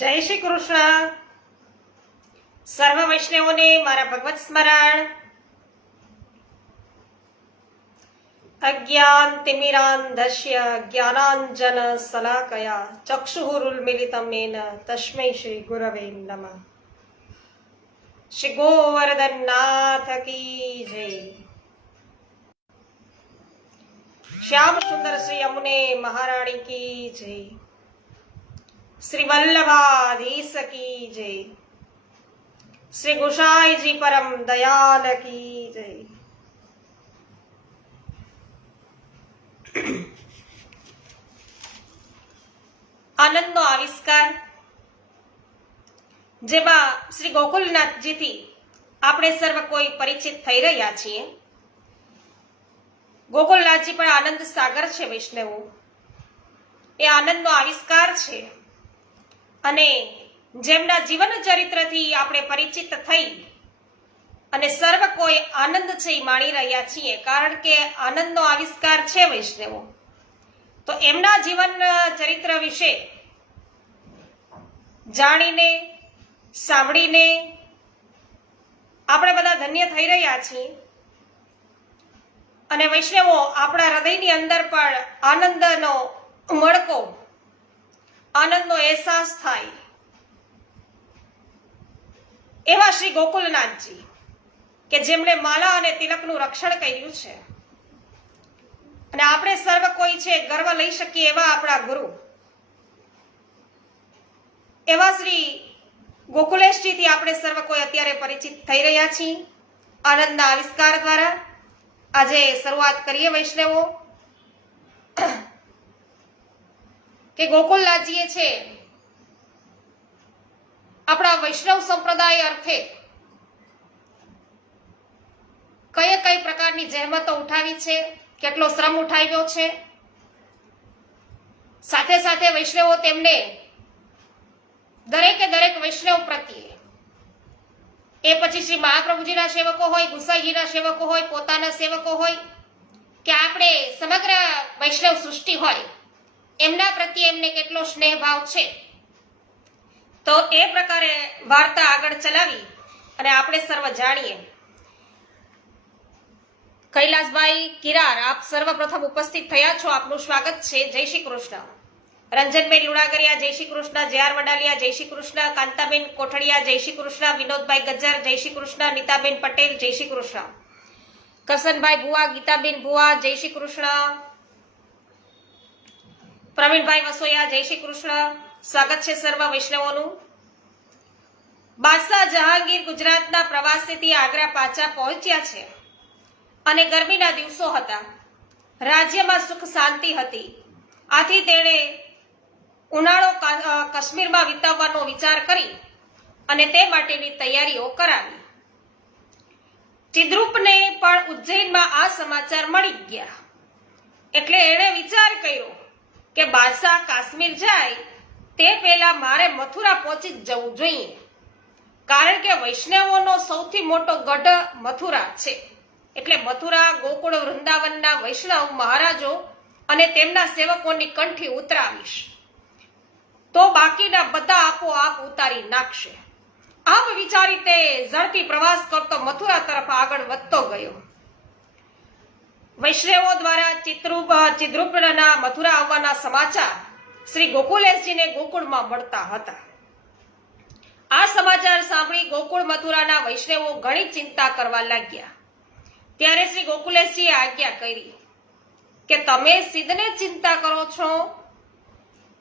જય શ્રી કૃષ્ણ. સર્વ વૈષ્ણવોને મારા ભગવત સ્મરણ. અજ્ઞાન તિમિરાંધસ્ય જ્ઞાનાંજન શલાકયા ચક્ષુરુન્મિલિતમ યેન તસ્મૈ શ્રી ગુરવે નમઃ. શ્રી ગોવર્ધનનાથ કી જય. શ્યામ સુંદર શ્રી યમુને મહારાણી કી જય. શ્રી વલ્લભાધીશ કી જય. શ્રી ગુસાઈજી પરમ દયાલ કી જય. આનંદનો આવિષ્કાર, જેમાં શ્રી ગોકુલનાથજીથી આપણે સર્વ કોઈ પરિચિત થઈ રહ્યા છીએ. ગોકુલનાથજી પણ આનંદ સાગર છે. વૈષ્ણવો, એ આનંદનો આવિષ્કાર છે અને જેમના જીવન ચરિત્રથી આપણે પરિચિત થઈ અને સર્વ કોઈ આનંદ છે એ માણી રહ્યા છીએ, કારણ કે આનંદનો આવિષ્કાર છે વૈષ્ણવો. તો એમના જીવન ચરિત્ર વિશે જાણીને સાંભળીને આપણે બધા ધન્ય થઈ રહ્યા છીએ અને વૈષ્ણવો, આપણા હૃદયની અંદર પણ આનંદનો ઉમળકો, આનંદનો અહેસાસ થાય એવા શ્રી ગોકુલનાથજી, કે જેમણે માલા અને તિલકનું રક્ષણ કર્યું છે અને આપણે સર્વ કોઈ છે ગર્વ લઈ શકીએ એવા આપણા ગુરુ, એવા શ્રી ગોકુલેશજીથી આપણે સર્વ કોઈ અત્યારે પરિચિત થઈ રહ્યા છીએ આનંદના આવિષ્કાર દ્વારા. આજે શરૂઆત કરીએ વૈષ્ણવો કે ગોકુલનાથજીએ છે આપણા વૈષ્ણવ સંપ્રદાય અર્થે કઈ કઈ પ્રકારની જહેમતો ઉઠાવી છે, કેટલો શ્રમ ઉઠાવ્યો છે. સાથે સાથે વૈષ્ણવો તેમને દરેકે દરેક વૈષ્ણવ પ્રત્યે, એ પછી શ્રી મહાપ્રભુજીના સેવકો હોય, ગુસાઈજીના સેવકો હોય, પોતાના સેવકો હોય, કે આપણે સમગ્ર વૈષ્ણવ સૃષ્ટિ હોય, એમના પ્રત્યે એમને કેટલો સ્નેહ ભાવ છે. તો એ પ્રકારે વાર્તા આગળ ચલાવી અને આપણે સર્વ જાણીએ. કૈલાસભાઈ કિરાર, આપ સર્વપ્રથમ ઉપસ્થિત થયા છો, આપનું સ્વાગત છે. જય શ્રી કૃષ્ણ. રંજનબેન લુણાગરિયા, જય શ્રી કૃષ્ણ. જે આર વડાલિયા, જય શ્રી કૃષ્ણ. કાંતાબેન કોઠડિયા, જય શ્રી કૃષ્ણ. વિનોદભાઈ ગજ્જર, જય શ્રી કૃષ્ણ. નીતાબેન પટેલ, જય શ્રી કૃષ્ણ. કરશનભાઈ ભુવા, ગીતાબેન ભુવા, જય શ્રી કૃષ્ણ. પ્રવીણભાઈ વસોયા, જય શ્રી કૃષ્ણ. સ્વાગત છે સર્વ વૈષ્ણવોનું. બાદશાહ જહાંગીર ગુજરાતના પ્રવાસેથી આગ્રા પાછા પહોંચ્યા છે અને ગરમીના દિવસો હતા. રાજ્યમાં સુખ શાંતિ હતી. આથી તેણે ઉનાળો કાશ્મીરમાં વિતાવવાનો વિચાર કરી અને તે માટેની તૈયારીઓ કરાવી. ચિદ્રુપને પણ ઉજ્જૈનમાં આ સમાચાર મળી ગયા, એટલે એણે વિચાર કર્યો કે બાદશાહ કાશ્મીર જાય તે પહેલા મારે મથુરા પહોંચી જ જવું જોઈએ, કારણ કે વૈષ્ણવોનો સૌથી મોટો ગઢ મથુરા છે. એટલે મથુરા, ગોકુળ, વૃંદાવનના વૈષ્ણવ મહારાજો અને તેમના સેવકોની કંઠી ઉતરાવીશ તો બાકીના બધા આપોઆપ ઉતારી નાખશે. આમ વિચારી તે ઝડપી પ્રવાસ કરતો મથુરા તરફ આગળ વધતો ગયો. વૈષ્ણવો દ્વારા ચિદ્રુપના મથુરા આવવાના સમાચાર શ્રી ગોકુલેશજીને ગોકુળમાં મળતા હતા. આ સમાચાર સાંભળી ગોકુળ મથુરાના વૈષ્ણવો ઘણી ચિંતા કરવા લાગ્યા. ત્યારે શ્રી ગોકુલેશજીએ આજ્ઞા કરી કે તમે સિદ્ધને ચિંતા કરો છો,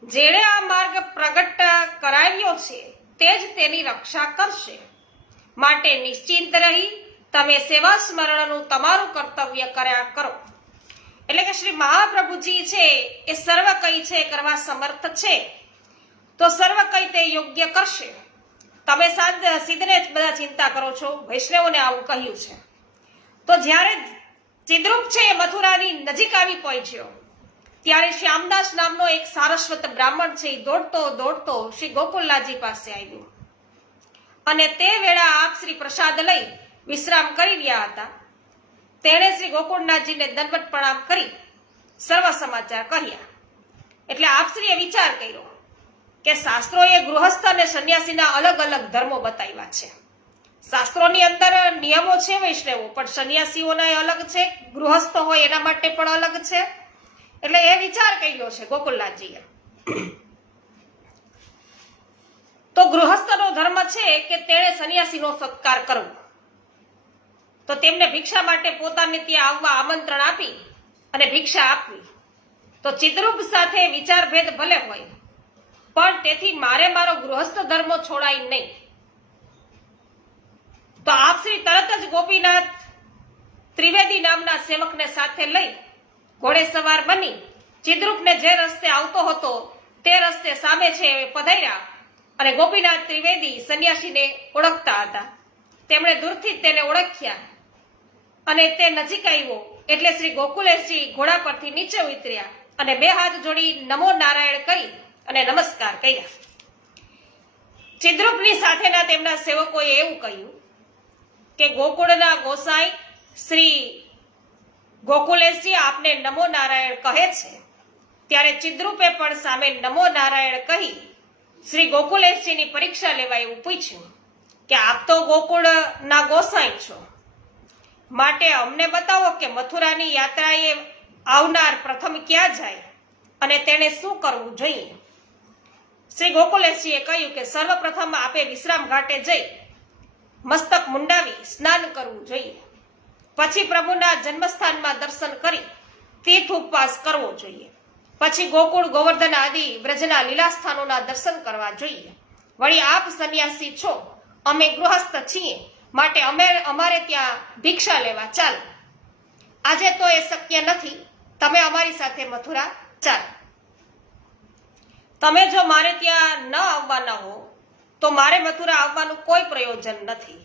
જેણે આ માર્ગ પ્રગટ કરાવ્યો છે તે જ તેની રક્ષા કરશે. માટે નિશ્ચિંત રહી તમે સેવા સ્મરણનું તમારું કર્તવ્ય કર્યા કરો. એટલે કે શ્રી મહાપ્રભુજી છે એ સર્વ કઈ છે કરવા સમર્થ છે, તો સર્વ કઈ તે યોગ્ય કરશે. તમે સિદ્ધને જ બધા ચિંતા કરો છો, વૈષ્ણવોને આવું કહ્યું છે. તો જ્યારે ચિદ્રુપ છે એ મથુરાની નજીક આવી પહોંચ્યો ત્યારે શ્યામદાસ નામનો એક સારસ્વત બ્રાહ્મણ છે એ દોડતો દોડતો શ્રી ગોકુલનાથજી પાસે આવ્યો અને તે વેળા આપ શ્રી પ્રસાદ લઈ વિશ્રામ કરી રહ્યા હતા. તેણે શ્રી ગોકુળનાથજીને દંડવત પ્રણામ કરી સર્વ સમાચાર કહ્યા. એટલે આપશ્રીએ વિચાર કર્યો કે શાસ્ત્રોએ ગૃહસ્થ અને સંન્યાસીના અલગ અલગ ધર્મો બતાવ્યા છે. શાસ્ત્રોની અંદર નિયમો છે વૈષ્ણવો, પણ સંન્યાસીઓના અલગ છે, ગૃહસ્થ હોય એના માટે પણ અલગ છે. એટલે એ વિચાર કર્યો છે ગોકુલનાથજીએ. તો ગૃહસ્થનો ધર્મ છે કે તેણે સંન્યાસીનો સત્કાર કરવો, તો તેમને ભિક્ષા માટે પોતાને ત્યાં આવવા આમંત્રણ આપી અને ભિક્ષા આપવી. તો ચિદ્રુપ સાથે વિચારભેદ ભલે હોય, પણ તેથી મારો ગૃહસ્થ ધર્મ છોડાય નહીં. તો આપશ્રી તરત જ ગોપીનાથ ત્રિવેદી નામના સેવકને સાથે લઈ ઘોડે સવાર બની ચિદ્રુપને જે રસ્તે આવતો હતો તે રસ્તે સામે છે પધાર્યા. અને ગોપીનાથ ત્રિવેદી સંન્યાસીને ઓળખતા હતા. તેમણે દૂરથી તેને ઓળખ્યા અને તે નજીક આવ્યો એટલે શ્રી ગોકુલેશજી ઘોડા પરથી નીચે ઉતર્યા અને બે હાથ જોડી નમો નારાયણ કરી અને નમસ્કાર કર્યા. ચિદ્રુપની સાથેના તેમના સેવકોએ એવું કહ્યું કે ગોકુળના ગોસાઈ શ્રી ગોકુલેશજી આપને નમો નારાયણ કહે છે. ત્યારે ચિદ્રુપે પણ સામે નમો નારાયણ કહી શ્રી ગોકુલેશજીની પરીક્ષા લેવા એવું પૂછ્યું કે આપ તો ગોકુળના ગોસાઈ છો, માટે અમને બતાવો કે મથુરાની યાત્રાએ આવનાર પ્રથમ ક્યાં જાય અને તેણે શું કરવું જોઈએ. શ્રી ગોકુલેશજીએ કહ્યું કે સર્વપ્રથમ આપે વિશ્રામ ઘાટે જઈ મસ્તક મુંડાવી સ્નાન કરવું જોઈએ. પછી પ્રભુના જન્મસ્થાનમાં દર્શન કરી તીર્થ ઉપવાસ કરવો જોઈએ. પછી ગોકુળ ગોવર્ધન આદિ બ્રજના લીલાસ્થાનોના દર્શન કરવા જોઈએ. વળી આપ સંન્યાસી છો, અમે ગૃહસ્થ છીએ, માટે અમારે ત્યાં ભિક્ષા લેવા ચાલો. આજે તો એ શક્ય નથી, તમે અમારી સાથે મથુરા ચાલો. તમે જો મારે ત્યાં ન આવવાના હો તો મારે મથુરા આવવાનું કોઈ પ્રયોજન નથી.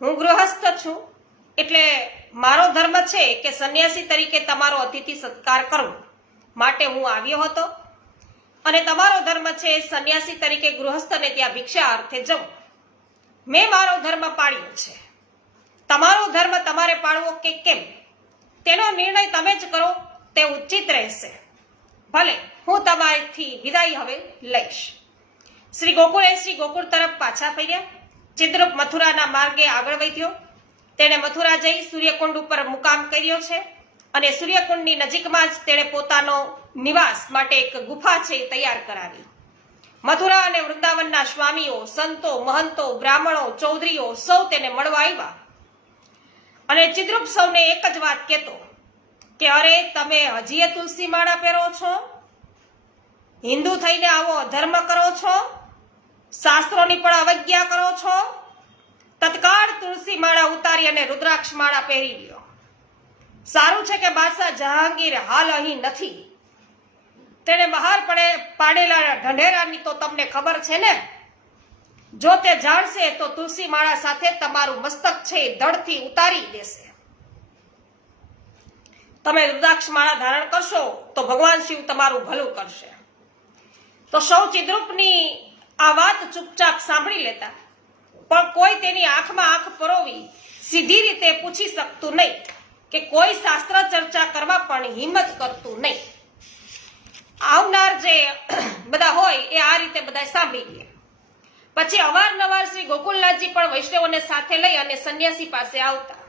હું ગૃહસ્થ છું, એટલે મારો ધર્મ છે કે સંન્યાસી તરીકે તમારો અતિથિ સત્કાર કરવો, માટે હું આવ્યો હતો. અને તમારો ધર્મ છે સંન્યાસી તરીકે ગૃહસ્થને ત્યાં ભિક્ષા અર્થે જવું. મેં મારો ધર્મ પાળ્યો છે. તમારો ધર્મ તમારે પાળવો કે કેમ તેનો નિર્ણય તમે જ કરો, તે ઉચિત રહેશે. ભલે, હું તમારીથી વિદાય હવે લઈશ. શ્રી ગોકુલેશજી ગોકુળ તરફ પાછા ફર્યા. ચિદ્રુપ મથુરાના માર્ગે આગળ વધ્યો. તેણે મથુરા જઈ સૂર્યકુંડ ઉપર મુકામ કર્યો છે અને સૂર્યકુંડની નજીકમાં જ તેણે પોતાનો નિવાસ માટે એક ગુફા છે તૈયાર કરાવી. મથુરા અને વૃંદાવનના સ્વામીઓ, સંતો, મહંતો, બ્રાહ્મણો, ચૌધરીઓ સૌ તેને મળવા આવ્યા. અને ચિદ્રુપ સૌને એક જ વાત કહેતો કે અરે, તમે હજીએ તુલસી માળા પહેરો છો? હિન્દુ થઈને આવો અધર્મ કરો છો? શાસ્ત્રોની પણ અવજ્ઞા કરો છો? તત્કાળ તુલસી માળા ઉતારી અને રુદ્રાક્ષ માળા પહેરી લ્યો. સારું છે કે બાદશાહ જહાંગીર હાલ અહીં નથી. તેને બહાર પાડેલા ઢંઢેરાની તો તમને ખબર છે ને? જો તે જાણશે તો તુલસી માળા સાથે તમારું મસ્તક છે ધડથી ઉતારી દેશે. તમે રુદ્રાક્ષ માળા ધારણ કરશો તો ભગવાન શિવ તમારું ભલું કરશે. તો સૌ ચિદ્રુપની આ વાત ચૂપચાપ સાંભળી લેતા, પણ કોઈ તેની આંખમાં આંખ પરોવી સીધી રીતે પૂછી શકતું નહીં કે કોઈ શાસ્ત્ર ચર્ચા કરવા પણ હિંમત કરતું નહીં. આવનાર જે બધા હોય એ આ રીતે બધા સાંભળી લે. પછી અવારનવાર શ્રી ગોકુલનાથજી પણ વૈષ્ણવોને સાથે લઈ અને સંન્યાસી પાસે આવતા.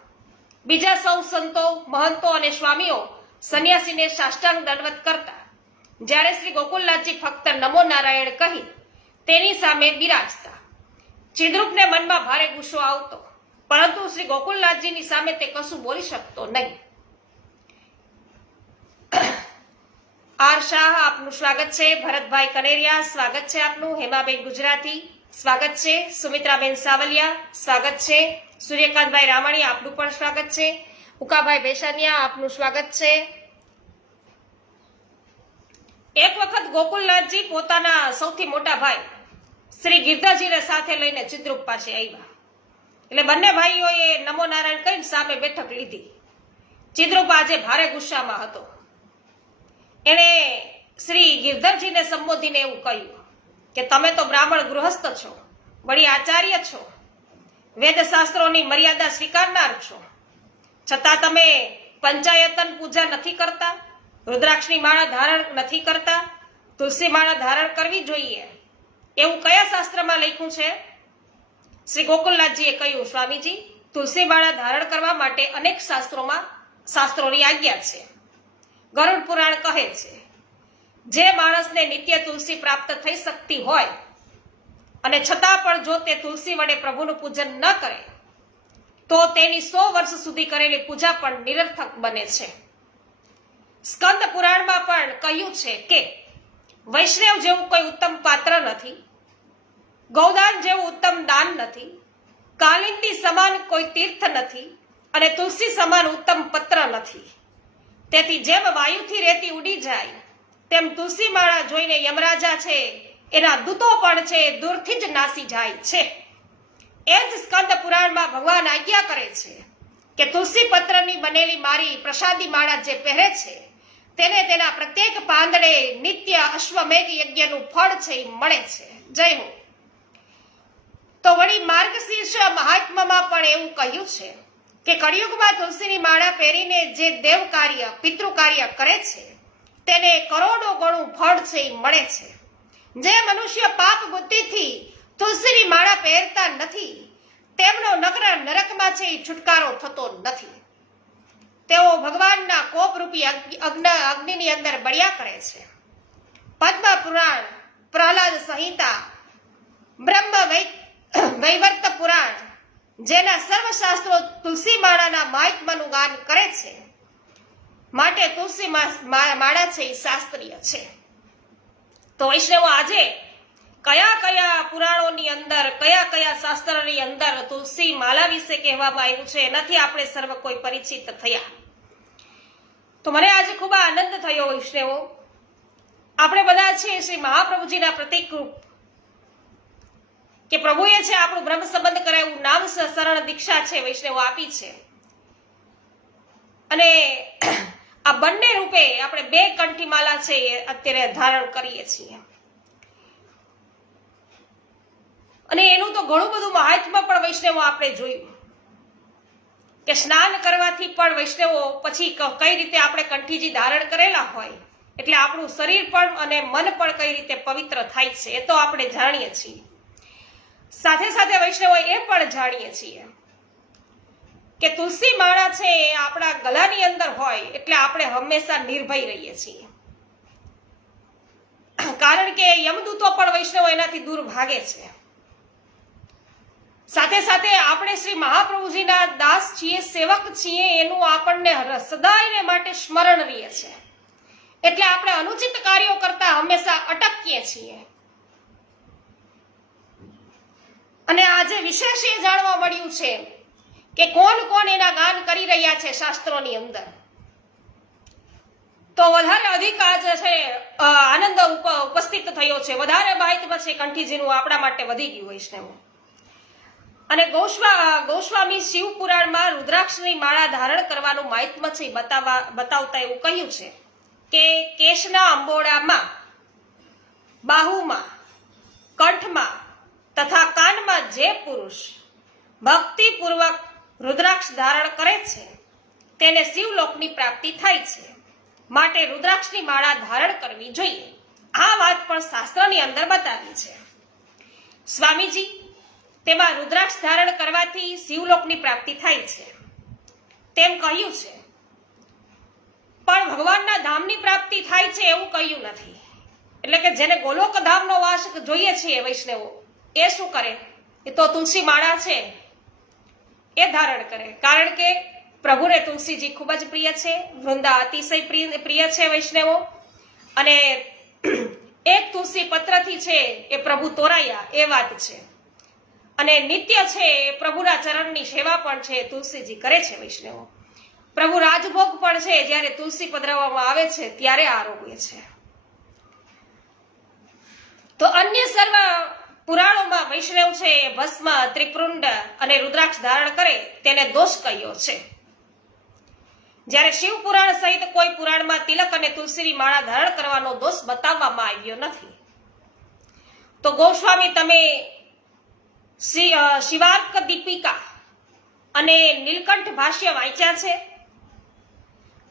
બીજા સૌ સંતો, મહંતો અને સ્વામીઓ સંન્યાસીને સાષ્ટાંગ દંડવત કરતા. જ્યારે શ્રી ગોકુલનાથજી ફક્ત નમો નારાયણ કહી તેની સામે બિરાજતા. ચિદ્રુપને મનમાં ભારે ગુસ્સો આવતો, પરંતુ શ્રી ગોકુલનાથજીની સામે તે કશું બોલી શકતો નહીં. આર શાહ, આપનું સ્વાગત છે. ભરતભાઈ કનેરિયા, સ્વાગત છે આપનું. હેમાબેન ગુજરાતી, સ્વાગત છે. સુમિત્રાબેન સાવલિયા, સ્વાગત છે. સૂર્યકાંતભાઈ રામાણી, આપનું પણ સ્વાગત છે. ઉકાભાઈ ભેસાનિયા, આપનું સ્વાગત છે. એક વખત ગોકુલનાથજી પોતાના સૌથી મોટા ભાઈ શ્રી ગિરધરજીને સાથે લઈને ચિદ્રુપ પાસે આવ્યા. એટલે બંને ભાઈઓએ નમો નારાયણ કહીને સામે બેઠક લીધી. ચિદ્રુપ આજે ભારે ગુસ્સામાં હતો. એણે શ્રી ગિરધરજીને સંબોધીને એવું કહ્યું કે તમે તો બ્રાહ્મણ ગૃહસ્થ છો, વળી આચાર્ય છો, વેદશાસ્ત્રોની મર્યાદા સ્વીકારનાર છો, છતાં તમે પંચાયતન પૂજા નથી કરતા, રુદ્રાક્ષની માળા ધારણ નથી કરતા. તુલસી માળા ધારણ કરવી જોઈએ. એવું કયા શાસ્ત્રમાં લખ્યું છે? શ્રી ગોકુલનાથજીએ કહ્યું, સ્વામીજી, તુલસી માળા ધારણ કરવા માટે અનેક શાસ્ત્રોની આજ્ઞા છે. ગરુડ પુરાણ કહે છે, જે માણસને નિત્ય તુલસી પ્રાપ્ત થઈ શકતી હોય અને છતાં પણ જો તે તુલસી વડે પ્રભુનું પૂજન ન કરે તો તેની 100 વર્ષ સુધી કરેલી પૂજા પણ નિરર્થક બને છે. સ્કંદ પુરાણમાં પણ કહ્યું છે કે વૈષ્ણવ જેવું કોઈ ઉત્તમ પાત્ર નથી, ગૌદાન જેવું ઉત્તમ દાન નથી, કાલિંદી સમાન કોઈ તીર્થ નથી અને તુલસી સમાન ઉત્તમ પત્ર નથી. તેથી જેમ વાયુથી રેતી ઉડી જાય તેમ તુલસી માળા જોઈને યમરાજા છે એના દૂતો પણ છે દૂરથી જ નાસી જાય છે. એ જ સ્કંદ પુરાણમાં ભગવાન આજ્ઞા કરે છે કે તુલસી પત્રની બનેલી મારી પ્રસાદી માળા જે પહેરે છે તેને તેના પ્રત્યેક પાંદડે નિત્ય અશ્વમેઘ યજ્ઞનું ફળ છે એ મળે છે. જય હો. તો વળી માર્ગશીર્ષ મહાત્મામાં પણ એવું કહ્યું છે કે કળિયુગમાં તુલસીની માળા પહેરીને જે દેવ કાર્ય પિતૃ કાર્ય કરે છે તેને કરોડો ગણું ફળ છે એ મળે છે. જે મનુષ્ય પાપ બુદ્ધિથી તુલસીની માળા પહેરતા નથી તેમનો નરકમાં છે એ છુટકારો થતો નથી. તેઓ ભગવાનના કોપરૂપી અગ્નિની અંદર બળ્યા કરે છે. પદ્મ પુરાણ, પ્રહલાદ સંહિતા, બ્રહ્મ વૈવર્ત પુરાણ જેના સર્વશાસ્ત્રો તુલસી માળાના મહાત્મ્યનું ગાન કરે છે માટે તુલસી માળા છે એ શાસ્ત્રીય છે. તો વૈષ્ણવો આજે કયા કયા પુરાણોની અંદર કયા શાસ્ત્રની અંદર તુલસી માળા વિશે કહેવામાં આવ્યું છે એનાથી આપણે સર્વ કોઈ પરિચિત થયા. તો મને આજે ખૂબ આનંદ થયો વૈષ્ણવો. આપણે બધા છીએ શ્રી મહાપ્રભુજીના પ્રતિકરૂપ કે પ્રભુએ છે આપણું બ્રહ્મ સંબંધ કરાયું નામ શરણ દીક્ષા છે વૈષ્ણવો આપી છે અને આ બંને રૂપે આપણે 2 કંઠીમાલા છે એ અત્યારે ધારણ કરીએ છીએ અને એનું તો ઘણું બધું મહાત્મ્ય પણ વૈષ્ણવો આપણે જોયું કે સ્નાન કરવાથી પણ વૈષ્ણવો પછી કઈ રીતે આપણે કંઠીજી ધારણ કરેલા હોય એટલે આપણું શરીર પણ અને મન પણ કઈ રીતે પવિત્ર થાય છે એ તો આપણે જાણીએ છીએ. સાથે સાથે વૈષ્ણવો એ પણ જાણીએ છીએ કે તુલસી માળા છે એ આપણા ગળાની અંદર હોય એટલે આપણે હંમેશા નિર્ભય રહીએ છીએ કારણ કે યમદૂતો પણ વૈષ્ણવો એનાથી દૂર ભાગે છે. સાથે સાથે આપણે શ્રી મહાપ્રભુજીના દાસ છીએ, સેવક છીએ એનું આપણને સદાયને માટે સ્મરણ રહે છે એટલે આપણે અનુચિત કાર્યો કરતા હંમેશા અટકીએ છીએ. અને આજે વિશેષ એ જાણવા મળ્યું છે કે કોણ એના ગાન કરી રહ્યા છે શાસ્ત્રોની અંદર. તો વધારે અધિક આજે છે આનંદ ઉપસ્થિત થયો છે, વધારે માહિતી છે કંઠીજીનું આપણા માટે વધી ગયું વૈષ્ણવો. અને ગોસ્વામી શિવ પુરાણમાં રુદ્રાક્ષની માળા ધારણ કરવાનું મહાત્મ્ય છે બતાવતા એવું કહ્યું છે કે કેશના અંબોડામાં, બાહુમાં, કંઠમાં તથા કાનમાં જે પુરુષ ભક્તિપૂર્વક રુદ્રાક્ષ ધારણ કરે છે તેને શિવલોકની પ્રાપ્તિ થાય છે માટે રુદ્રાક્ષની માળા ધારણ કરવી જોઈએ. આ વાત પણ શાસ્ત્રની અંદર બતાવી છે. સ્વામીજી, તેમાં રુદ્રાક્ષ ધારણ કરવાથી શિવલોકની પ્રાપ્તિ થાય છે તેમ કહ્યું છે પણ ભગવાનના ધામની પ્રાપ્તિ થાય છે એવું કહ્યું નથી. એટલે કે જેને ગોલોક ધામનો વાસ જોઈએ છીએ વૈષ્ણવો એ શું કરે? એ તો તુલસી માળા છે એ ધારણ કરે કારણ કે પ્રભુને તુલસીજી ખૂબ જ પ્રિય છે, વૃંદા અતિશય પ્રિય છે વૈષ્ણવો. અને એક તુલસી પત્રથી છે એ પ્રભુ તોરાયા એ વાત છે અને નિત્ય છે એ પ્રભુના ચરણની સેવા પણ છે તુલસીજી કરે છે વૈષ્ણવો. પ્રભુ રાજભોગ પણ છે જ્યારે તુલસી પધરાવવામાં આવે છે ત્યારે આરોગ્ય છે. તો અન્ય સર્વ પુરાણોમાં વૈષ્ણવ છે એ ભસ્મ, ત્રિપુંડ અને રુદ્રાક્ષ ધારણ કરે તેને દોષ કહ્યો છે, જ્યારે શિવ પુરાણ સહિત કોઈ પુરાણમાં તિલક અને તુલસીની માળા ધારણ કરવાનો દોષ બતાવવામાં આવ્યો નથી. તો ગોસ્વામી તમે શિવાર્ક દીપિકા અને નીલકંઠ ભાષ્ય વાંચ્યા છે?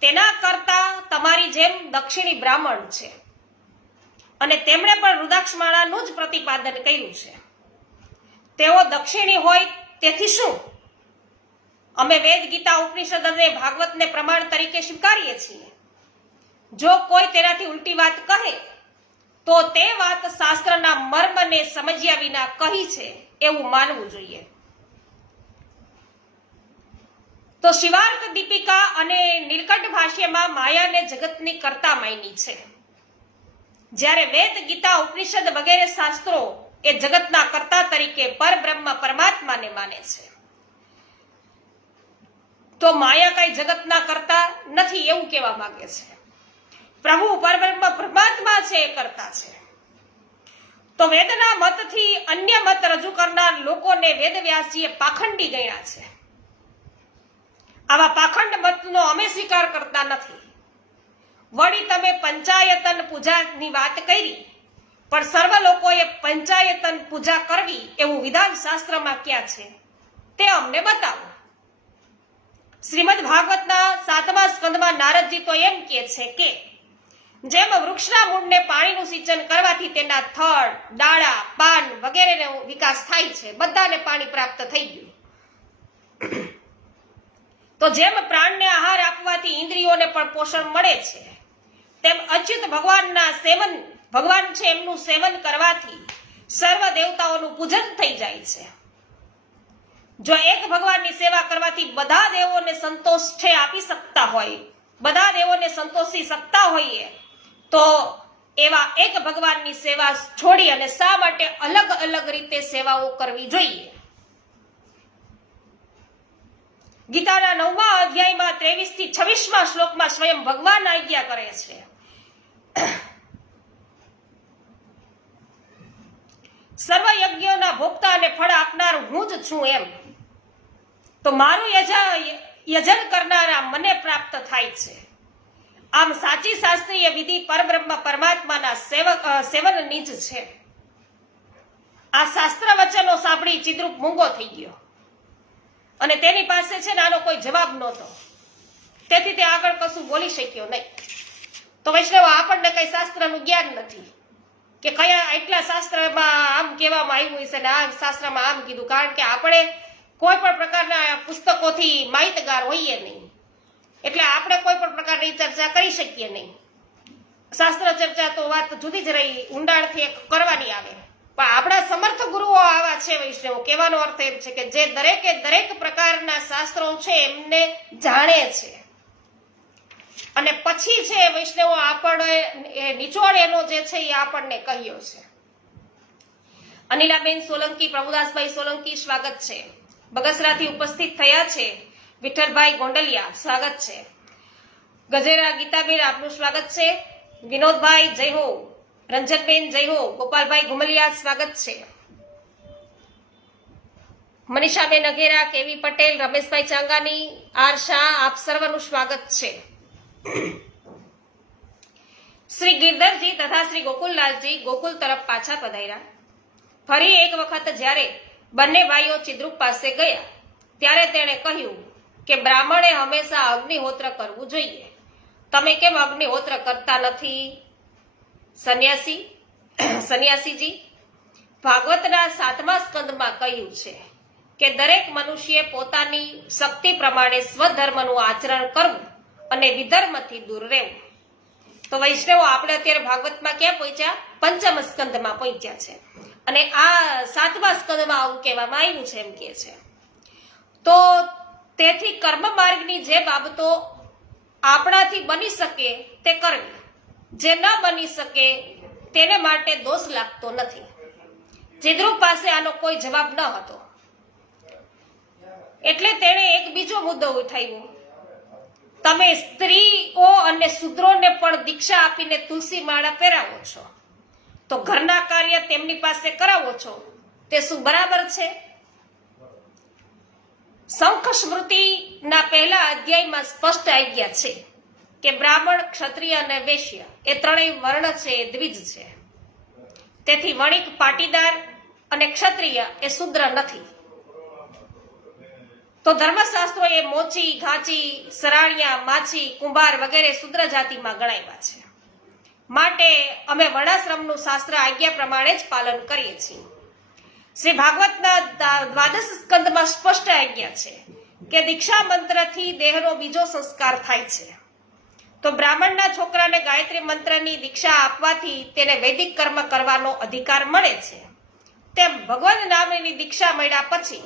તેના કરતા તમારી જેમ દક્ષિણી બ્રાહ્મણ છે અને તેમણે પણ રુદ્રાક્ષમાળાનું જ પ્રતિપાદન કર્યું છે. તેઓ દક્ષિણી હોય તેથી શું? અમે વેદ, ગીતા, ઉપનિષદ અને ભાગવતને પ્રમાણ તરીકે સ્વીકારીએ છીએ. જો કોઈ તેનાથી ઉલટી વાત કહે તો તે વાત શાસ્ત્રના મર્મને સમજ્યા વિના કહી છે એવું માનવું જોઈએ. તો શિવાર્ક દીપિકા અને નીલકંઠ ભાષ્યમાં માયાને જગતની કર્તા માની છે, જ્યારે વેદ, ગીતા, ઉપનિષદ વગેરે શાસ્ત્રો એ જગતના કર્તા તરીકે પરબ્રહ્મ પરમાત્માને માને છે. તો માયા કઈ જગતના કર્તા નથી એવું કહેવા માંગે છે. પ્રભુ પરબ્રહ્મ પરમાત્મા છે એ કર્તા છે. તો વેદના મતથી અન્ય મત રજૂ કરનાર લોકોને વેદવ્યાસજીએ પાખંડી ગણ્યા છે. આવા પાખંડ મતનો અમે સ્વીકાર કરતા નથી. વળી તમે પંચાયતન પૂજાની વાત કરી, પણ સર્વ લોકોએ પંચાયતન પૂજા કરવી એવું વિધાન શાસ્ત્રમાં ક્યાં છે તે અમને બતાવો. શ્રીમદ ભાગવતના 7મા સ્કંદમાં નારદજી તો એમ કહે છે કે જેમ વૃક્ષના મૂળને પાણીનું સિંચન કરવાથી તેના થડ, ડાળા, પાન વગેરેનો વિકાસ થાય છે, બધાને પાણી પ્રાપ્ત થઈ ગયું. તો જેમ પ્રાણને આહાર આપવાથી ઇન્દ્રિયોને પણ પોષણ મળે છે, તેમ અચ્યુત ભગવાન છે એમનું સેવન કરવાથી સર્વ દેવતાઓનું પૂજન થઈ જાય છે. જો એક ભગવાનની સેવા કરવાથી બધા દેવોને સંતોષ છે આપી શકતા હોય, બધા દેવોને સંતોષી શકતા હોઈએ, તો એવા એક ભગવાનની સેવા છોડી અને શા માટે અલગ અલગ રીતે સેવાઓ કરવી જોઈએ? ગીતાના 9મા અધ્યાયમાં 23 થી 26મા શ્લોકમાં સ્વયં ભગવાન આજ્ઞા કરે છે, સર્વ યજ્ઞોના ભોગતા અને ફળ આપનાર હું જ છું એમ. તો મારું યજન કરનારા મને પ્રાપ્ત થાય છે. આમ સાચી શાસ્ત્રીય વિધિ પરબ્રહ્મ પરમાત્માના સેવનની જ છે. આ શાસ્ત્ર વચનો સાંભળી ચિદ્રુપ મૂંગો થઈ ગયો અને તેની પાસે છે ને આનો કોઈ જવાબ નહોતો, તેથી તે આગળ કશું બોલી શક્યો નહીં. તો વૈષ્ણવ, આપણને કઈ શાસ્ત્રનું જ્ઞાન નથી કે કયા એટલા શાસ્ત્રમાં આમ કહેવામાં આવ્યું છે ને આ શાસ્ત્રમાં આમ કીધું, કારણ કે આપણે કોઈ પણ પ્રકારના પુસ્તકોથી માહિતગાર હોઈએ નહીં, એટલે આપણે કોઈ પણ પ્રકારની ચર્ચા કરી શકીએ નહીં. શાસ્ત્ર ચર્ચા તો વાત જુદી જ રહી, ઊંડાણથી કરવાની આવે. પણ આપણા સમર્થ ગુરુઓ આવા છે વૈષ્ણવ, કહેવાનો અર્થ એમ છે કે જે દરેકે દરેક પ્રકારના શાસ્ત્રો છે એમને જાણે છે અને પછી છે વૈષ્ણવો આપણે નિચોડ એનો જે છે એ આપણને કહ્યો છે. અનિલાબેન સોલંકી, પ્રભુદાસભાઈ સોલંકી સ્વાગત છે. બગસરાથી ઉપસ્થિત થયા છે વિઠ્ઠલભાઈ ગોંડલિયા, સ્વાગત છે. ગજેરા ગીતાબેન, આપનું સ્વાગત છે. વિનોદભાઈ જય હો, રંજનબેન જય હો, ગોપાલભાઈ ઘુમલિયા સ્વાગત છે. મનીષાબેન અઘેરા, કેવી પટેલ, રમેશભાઈ ચાંગાની, આર શાહ, આપ સર્વનું સ્વાગત છે. શ્રી ગિરધરજી તથા શ્રી ગોકુલલાલજી ગોકુલ તરફ પાછા પધાર્યા. ફરી એક વખત જ્યારે બંને ભાઈઓ ચિદ્રુપ પાસે ગયા ત્યારે તેણે કહ્યું કે બ્રાહ્મણે હંમેશા અગ્નિહોત્ર કરવું જોઈએ, તમે કેમ અગ્નિહોત્ર કરતા નથી? સંન્યાસીજી, ભાગવતના 7મા સ્કંદમાં કહ્યું છે કે દરેક મનુષ્ય પોતાની શક્તિ પ્રમાણે સ્વધર્મનું આચરણ કરવું અને વિધર્મથી દૂર રહેવું. તો વૈષ્ણવો, આપણે અત્યારે ભાગવતમાં ક્યાં પહોંચ્યા? 5મા સ્કંદમાં પહોંચ્યા છે અને આ 7મા સ્કંદમાં આવું કહેવામાં આવ્યું છે એમ કે છે. તો તેથી કર્મ માર્ગની જે બાબતો આપણાથી બની શકે તે કરવી, જે ન બની શકે તેને માટે દોષ લાગતો નથી. ચિદ્રુપ પાસે આનો કોઈ જવાબ ન હતો, એટલે તેણે એક બીજો મુદ્દો ઉઠાવ્યો. તમે સ્ત્રીઓ અને શૂદ્રોને પણ દીક્ષા આપીને તુલસી માળા પહેરાવો છો, તો ઘરના કાર્ય તેમની પાસે કરાવો છો, તે શું બરાબર છે? શંખ સ્મૃતિના પહેલા અધ્યાયમાં સ્પષ્ટ આજ્ઞા છે કે બ્રાહ્મણ, ક્ષત્રિય અને વૈશ્ય એ ત્રણેય વર્ણ છે એ દ્વિજ છે. તેથી વણિક, પાટીદાર અને ક્ષત્રિય એ શૂદ્ર નથી. તો ધર્મશાસ્ત્રો એ મોચી, ઘાંચી, સરાણિયા, માછી, કુંભાર વગેરે શૂદ્ર જાતિમાં ગણાવ્યા છે. માટે અમે વર્ણાશ્રમનું શાસ્ત્ર આજ્ઞા પ્રમાણે જ પાલન કરીએ છીએ. શ્રી ભાગવતના દ્વાદશ સ્કંદમાં સ્પષ્ટ આજ્ઞા છે કે દીક્ષા મંત્રથી દેહનો બીજો સંસ્કાર થાય છે. તો બ્રાહ્મણના છોકરાને ગાયત્રી મંત્રની દીક્ષા આપવાથી તેને વૈદિક કર્મ કરવાનો અધિકાર મળે છે, તેમ ભગવાન નામની દીક્ષા મળ્યા પછી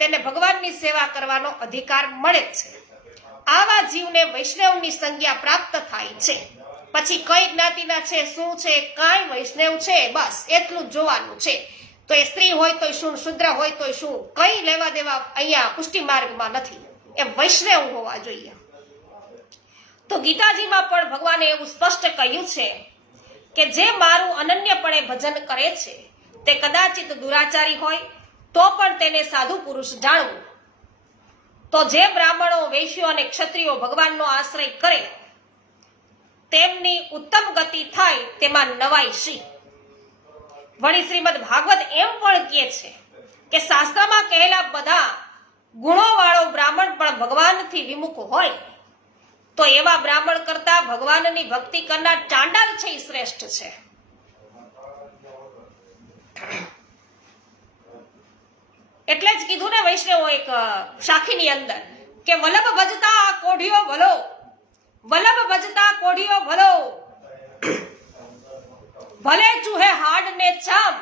તેને ભગવાનની સેવા કરવાનો અધિકાર મળે છે. આવા જીવને વૈષ્ણવની સંજ્ઞા પ્રાપ્ત થાય છે. પછી કઈ જ્ઞાતિના છે, શું છે, કાંઈ વૈષ્ણવ છે, બસ એટલું જ જોવાનું છે. તો એ સ્ત્રી હોય તોય શું, શુદ્ર હોય તોય શું, કઈ લેવા દેવા અહીંયા પુષ્ટિ માર્ગમાં નથી. એ વૈષ્ણવ હોવા જોઈએ. તો ગીતાજીમાં પણ ભગવાને એવું સ્પષ્ટ કહ્યું છે કે જે મારું અનન્યપણે ભજન કરે છે તે કદાચિત દુરાચારી હોય તો પણ તેને સાધુ પુરુષ જાણવું. તો જે બ્રાહ્મણો, વૈશ્યો અને ક્ષત્રિયો ભગવાનનો આશ્રય કરે તેમની ઉત્તમ ગતિ થાય તેમાં નવાઈ શી. વળી શ્રીમદ ભાગવત એમ પણ કહે છે કે શાસ્ત્રમાં કહેલા બધા ગુણોવાળો બ્રાહ્મણ પણ ભગવાનથી વિમુખ હોય તો એવા બ્રાહ્મણ કરતા ભગવાનની ભક્તિ કરનાર ચાંડાલ છે એ શ્રેષ્ઠ છે. એટલે જ કીધું ને વૈષ્ણવો એક શાખીની અંદર કે વલ્લભ ભજતા કોઢિયો ભલો, વલ્લભ ભજતા કોઢિયો ભલો, ભલે ચૂહે હાડ ને ચામ,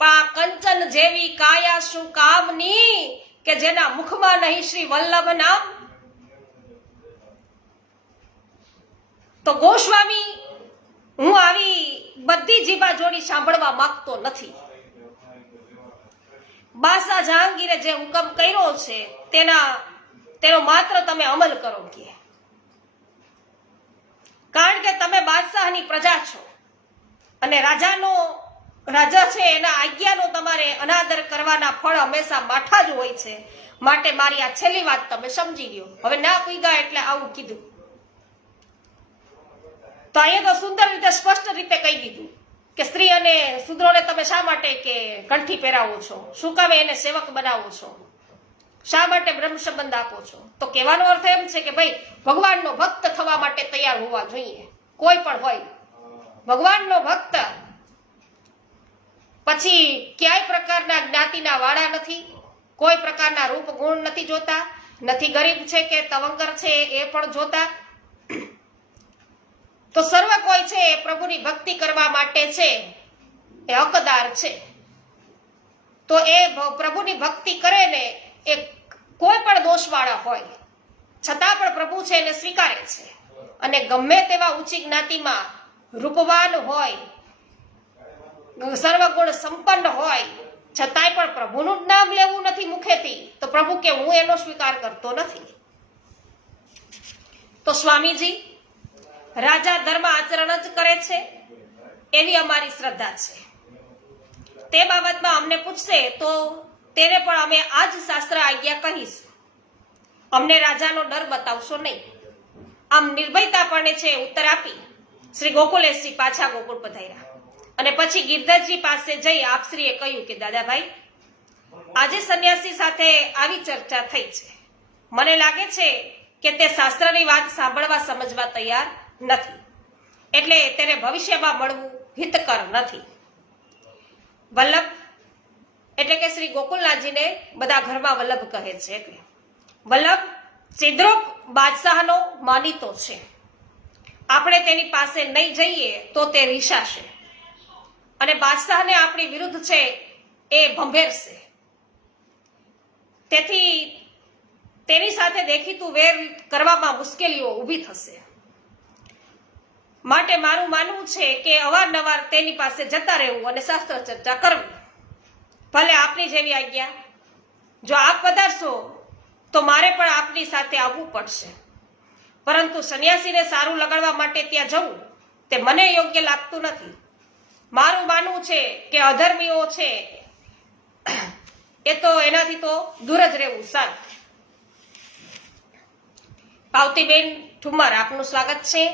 પા કંચન જેવી કાયા શું કામની, કે જેના મુખમાં નહીં શ્રી વલ્લભ નામ. તો ગોસ્વામી હું આવી બધી જીભા જોડી સાંભળવા માંગતો નથી. બાદશાહ જહાંગીરે જે હુકમ કર્યો છે તેનો માત્ર તમે અમલ કરો કે, કારણ કે તમે બાદશાહની પ્રજા છો અને રાજા છે એના આજ્ઞાનો તમારે અનાદર કરવાના ફળ હંમેશા માઠા જ હોય છે. માટે મારી આ છેલ્લી વાત તમે સમજી લ્યો. હવે ના પીગા એટલે આવું કીધું. તો અહીંયા તો સુંદર રીતે સ્પષ્ટ રીતે કહી દીધું કે સ્ત્રી અને શૂદ્રોને તમે શા માટે કે કંઠી પહેરાવો છો, શું કામે એને સેવક બનાવો છો, શા માટે બ્રહ્મ સંબંધ આપો છો. તો કહેવાનો અર્થ એમ છે કે ભાઈ ભગવાનનો ભક્ત થવા માટે તૈયાર હોવા જોઈએ. કોઈ પણ હોય ભગવાનનો ભક્ત પછી ક્યાંય પ્રકારના જ્ઞાતિના વાળા નથી, કોઈ પ્રકારના રૂપ ગુણ નથી જોતા, નથી ગરીબ છે કે તવંગર છે એ પણ જોતા. તો સર્વ કોઈ છે એ પ્રભુની ભક્તિ કરવા માટે છે એ હકદાર છે. તો એ પ્રભુની ભક્તિ કરે ને એ કોઈ પણ દોષવાળા હોય છતાં પણ પ્રભુ છે એને સ્વીકારે છે. અને ગમે તેવા ઊંચી જ્ઞાતિમાં રૂપવાન હોય, સર્વગુણ સંપન્ન હોય, છતાંય પણ પ્રભુનું જ નામ લેવું નથી મુખેથી, તો પ્રભુ કે હું એનો સ્વીકાર કરતો નથી. તો સ્વામીજી રાજા ધર્મ આચરણ જ કરે છે એવી અમારી શ્રદ્ધા છે. તે બાબતમાં અમને પૂછશે તો તેને પણ અમે આ જ શાસ્ત્ર આજ્ઞા કહીશું. અમને રાજાનો ડર બતાવશો નહીં. આમ નિર્ભયતાપણે છે ઉત્તર આપી શ્રી ગોકુલેશજી પાછા ગોકુળ પધાર્યા અને પછી ગિરધરજી પાસે જઈ આપશ્રીએ કહ્યું કે દાદાભાઈ, આજે સંન્યાસી સાથે આવી ચર્ચા થઈ છે. મને લાગે છે કે તે શાસ્ત્રની વાત સાંભળવા સમજવા તૈયાર નથી, એટલે તેને ભવિષ્યમાં મળવું હિતકર નથી. વલ્લભ એટલે કે શ્રી ગોકુલનાથજીને બધા ઘરમાં વલ્લભ કહે છે. એટલે વલ્લભ ચિદ્રોપ બાદશાહનો માનીતો છે. આપણે તેની પાસે નહીં જઈએ તો તે રીસાશે અને બાદશાહને આપણી વિરુદ્ધ છે એ ભંભેરશે. તેથી તેની સાથે દેખીતું વેર કરવામાં મુશ્કેલીઓ ઊભી થશે. માટે મારું માનવું છે કે અવારનવાર તેની પાસે જતા રહેવું અને શાસ્ત્ર ચર્ચા કરવી. ભલે આપની જેવી આજ્ઞા. જો આપ પધારશો તો મારે પણ આપની સાથે આવવું પડશે, પરંતુ સંન્યાસીને સારું લગાડવા માટે ત્યાં જવું તે મને યોગ્ય લાગતું નથી. મારું માનવું છે કે અધર્મીઓ છે એ તો એનાથી તો દૂર જ રહેવું સારું. પાવતીબેન ઠુમર આપનું સ્વાગત છે.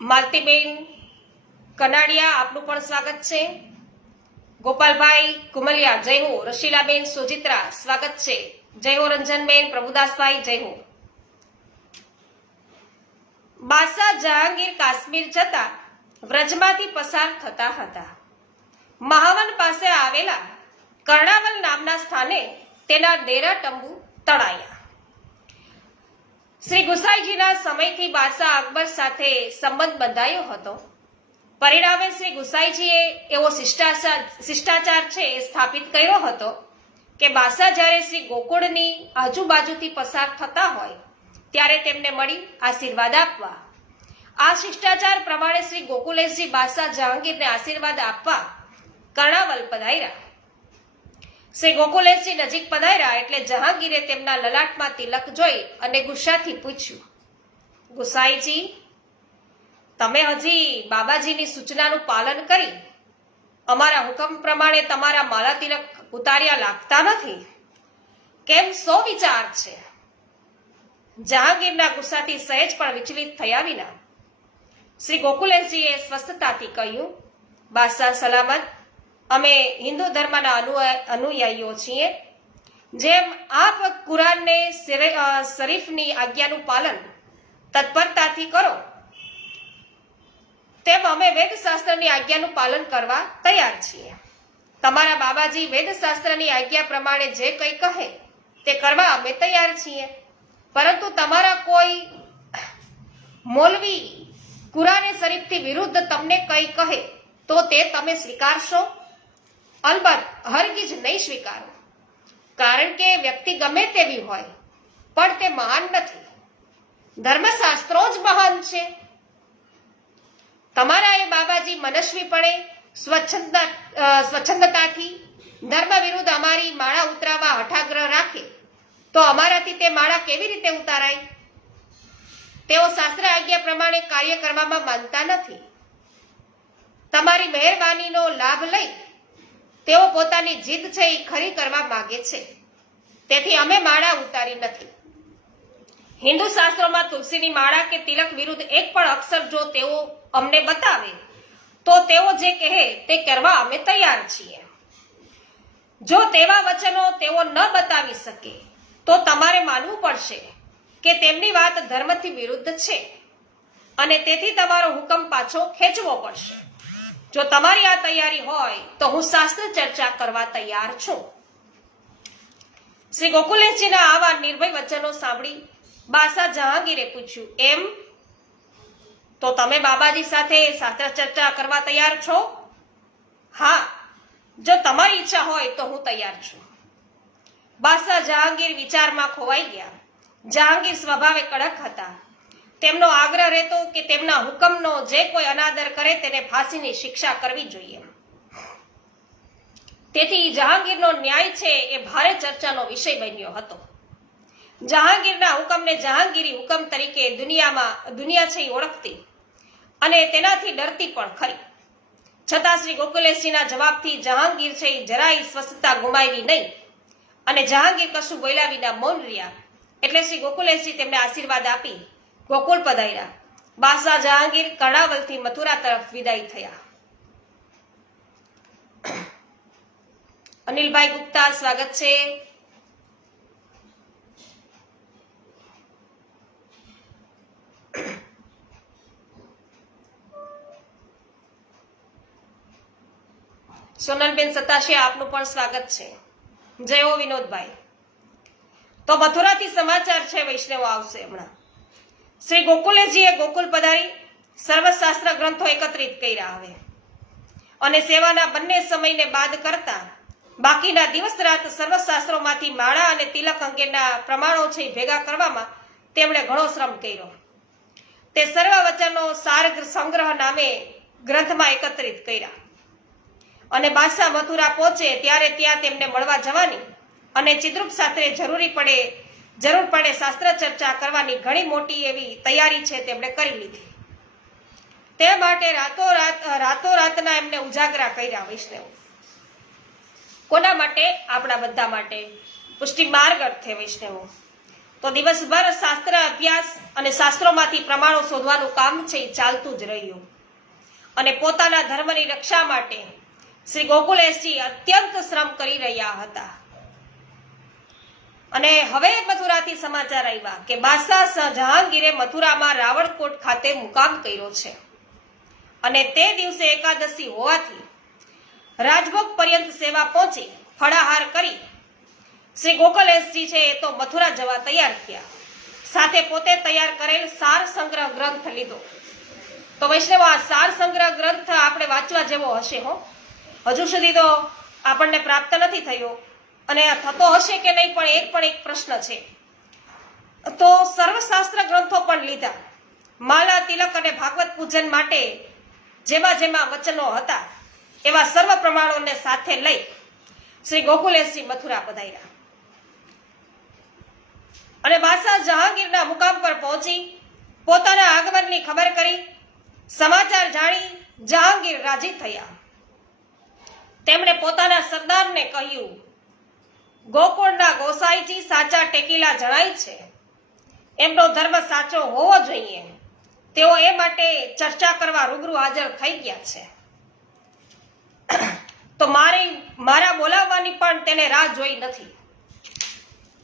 માલતીબેન કનાડિયા આપનું પણ સ્વાગત છે. ગોપાલભાઈ કુમલિયા જય હો. રશીલાબેન સોજિત્રા સ્વાગત છે. જય હો. રંજનબેન પ્રભુદાસભાઈ જય હો. બાદશાહ જહાંગીર કાશ્મીર જતા વ્રજમાંથી પસાર થતા હતા. મહાવન પાસે આવેલા કર્ણાવલ નામના સ્થાને તેના ડેરા તંબુ તણાયા. શ્રી ગુસાઈજીના સમયથી બાદશાહ અકબર સાથે સંબંધ બંધાયો હતો. પરિણામે શ્રી ગુસાઈજીએ એવો શિષ્ટાચાર છે એ સ્થાપિત કર્યો હતો કે બાદશાહ જ્યારે શ્રી ગોકુળની આજુબાજુથી પસાર થતા હોય ત્યારે તેમને મળી આશીર્વાદ આપવા. આ શિષ્ટાચાર પ્રમાણે શ્રી ગોકુલેશજી બાદશાહ જહાંગીરને આશીર્વાદ આપવા કર્ણાવલ પધાર્યા. શ્રી ગોકુલેશજી નજીક પધાર્યા એટલે જહાંગીરે તેમના લલાટમાં તિલક જોઈ અને ગુસ્સાથી પૂછ્યું, ગુસાઈજી, તમે હજી બાબાજીની સૂચનાનું પાલન કરી અમારા હુકમ પ્રમાણે તમારા માલા તિલક ઉતાર્યા લાગતા નથી. કેમ, શો વિચાર છે? જહાંગીરના ગુસ્સાથી સહેજ પણ વિચલિત થયા વિના શ્રી ગોકુલેશજીએ સ્વસ્થતાથી કહ્યું, બાદશાહ સલામત, અમે હિન્દુ ધર્મના અનુયાયીઓ છીએ. જેમ આપ કુરાનને શરીફની આજ્ઞાનું પાલન તત્પરતાથી કરો તેમ અમે વેદશાસ્ત્રની આજ્ઞાનું પાલન કરવા તૈયાર છીએ. તમારા બાબાજી વેદશાસ્ત્રની આજ્ઞા પ્રમાણે જે કંઈ કહે તે કરવા અમે તૈયાર છીએ. પરંતુ તમારા કોઈ મૌલવી કુરાને શરીફથી વિરુદ્ધ તમને કંઈ કહે તો તે તમે સ્વીકારશો? અલબત્ત હરગીજ નહીં સ્વીકારો, કારણ કે વ્યક્તિ ગમે તેવી હોય પણ તે મહાન નથી. ધર્મશાસ્ત્રો જ મહાન છે. તમારા એ બાબાજી મનસ્વીપણે સ્વચ્છંદતાથી ધર્મ વિરુદ્ધ અમારી માળા ઉતરાવવા હઠાગ્રહ રાખે તો અમારાથી તે માળા કેવી રીતે ઉતારાય? તેઓ શાસ્ત્ર આજ્ઞા પ્રમાણે કાર્ય કરવામાં માનતા નથી. તમારી મહેરબાનીનો લાભ લઈ તેઓ પોતાની જીદ છે એ ખરી કરવા માંગે છે. તેથી અમે માળા ઉતારી નથી. હિન્દુ શાસ્ત્રોમાં તુલસીની માળા કે તિલક વિરુદ્ધ એક પણ અક્ષર જો તેઓ અમને બતાવે તો તેઓ જે કહે તે કરવા અમે તૈયાર છીએ. જો તેવા વચનો તેઓ ન બતાવી શકે તો તમારે માનવું પડશે કે તેમની વાત ધર્મથી વિરુદ્ધ છે અને તેથી તમારો હુકમ પાછો ખેંચવો પડશે. જો તમારી આ તૈયારી હોય તો હું શાસ્ત્ર ચર્ચા કરવા તૈયાર છું. શ્રી ગોકુલેશજીના આવા નિર્ભય વચનો સાંભળી બાદશાહ જહાંગીરે પૂછ્યું, એમ તો તમે બાબાજી સાથે શાસ્ત્ર ચર્ચા કરવા તૈયાર છો? હા, જો તમારી ઈચ્છા હોય તો હું તૈયાર છું. બાદશાહ જહાંગીર વિચારમાં ખોવાઈ ગયા. જહાંગીર સ્વભાવે કડક હતા. તેમનો આગ્રહ રહેતો કે તેમના હુકમનો જે કોઈ અનાદર કરે તેને ફાંસીની શિક્ષા કરવી જોઈએ. તેથી જહાંગીરનો ન્યાય છે એ ભારે ચર્ચાનો વિષય બન્યો હતો. જહાંગીરના હુકમને જહાંગીરી હુકમ તરીકે દુનિયા છે એ ઓળખતી અને તેનાથી ડરતી પણ ખરી. છતાં શ્રી ગોકુલેશજીના જવાબથી જહાંગીર છે એ જરાય સ્વસ્થતા ગુમાવી નહીં અને જહાંગીર કશું બોલ્યા વિના મૌન રહ્યા. એટલે શ્રી ગોકુલેશજી તેમને આશીર્વાદ આપી ગોકુળ પધાર્યા. બાદશાહ જહાંગીર કર્ણાવલથી મથુરા તરફ વિદાય થયા. અનિલભાઈ ગુપ્તા, સ્વાગત છે. સોનલબેન સતાશી, આપનું પણ સ્વાગત છે. જય હો વિનોદભાઈ. તો મથુરાથી સમાચાર છે, વૈષ્ણવો આવશે હમણાં. શ્રી ગોકુલેશજીએ ગોકુલ પધારી સર્વશાસ્ત્ર ગ્રંથો એકત્રિત કર્યા હવે અને સેવાના બંને સમયને બાદ કરતા બાકીના દિવસ રાત સર્વશાસ્ત્રોમાંથી માળા અને તિલક અંગેના પ્રમાણો છે ભેગા કરવામાં તેમણે ઘણો શ્રમ કર્યો. તે સર્વ વચનો સાર સંગ્રહ નામે ગ્રંથમાં એકત્રિત કર્યા અને બાદશાહ મથુરા પહોંચે ત્યારે ત્યાં તેમને મળવા જવાની અને ચિદ્રુપ સાથે જરૂર પડે શાસ્ત્ર ચર્ચા કરવાની ઘણી મોટી એવી તૈયારી છે તેમણે કરી લીધી. તે માટે રાતોરાતના એમને ઉજાગરા કર્યા વૈષ્ણવ. કોના માટે? આપણા બધા માટે, પુષ્ટિ માર્ગ અર્થે વૈષ્ણવો. તો દિવસભર શાસ્ત્ર અભ્યાસ અને શાસ્ત્રોમાંથી પ્રમાણો શોધવાનું કામ છે એ ચાલતું જ રહ્યું અને પોતાના ધર્મની રક્ષા માટે શ્રી ગોકુલેશજી અત્યંત શ્રમ કરી રહ્યા હતા. અને હવે મથુરાથી સમાચાર આવ્યા કે બાદશાહ જહાંગીરે મથુરામાં રાવણકોટ ખાતે મુકામ કર્યો છે અને તે દિવસે એકાદશી હોવાથી રાજભોગ પર્યંત સેવા પહોંચી ફળાહાર કરી શ્રી ગોકુલેશજી છે એ તો મથુરા જવા તૈયાર થયા. સાથે પોતે તૈયાર કરેલ સાર સંગ્રહ ગ્રંથ લીધો. તો વૈષ્ણવ, આ સાર સંગ્રહ ગ્રંથ આપણે વાંચવા જેવો હશે હો. હજુ સુધી તો આપણને પ્રાપ્ત નથી થયો અને થતો હશે કે નહીં પણ એક પ્રશ્ન છે. તો સર્વશાસ્ત્ર ગ્રંથો પણ લીધા. માલા, તિલક અને ભાગવત પૂજન માટે જેમાં જેમાં વચનો હતા એવા સર્વ પ્રમાણોને સાથે લઈ શ્રી ગોકુલેશજી મથુરા પધાર્યા અને બાદશાહ જહાંગીરના મુકામ પર પહોંચી પોતાના આગમનની ખબર કરી. સમાચાર જાણી જહાંગીર રાજી થયા. તેમણે પોતાના સરદારને કહ્યું, ગોકુળના ગોસાઈજી સાચા ટેકીલા જણાય છે. એમનો ધર્મ સાચો હોવો જોઈએ. તેઓ એ માટે ચર્ચા કરવા રૂબરૂ હાજર થઈ ગયા છે. તો મારા બોલાવવાની પણ તેને રાહ જોઈ નથી.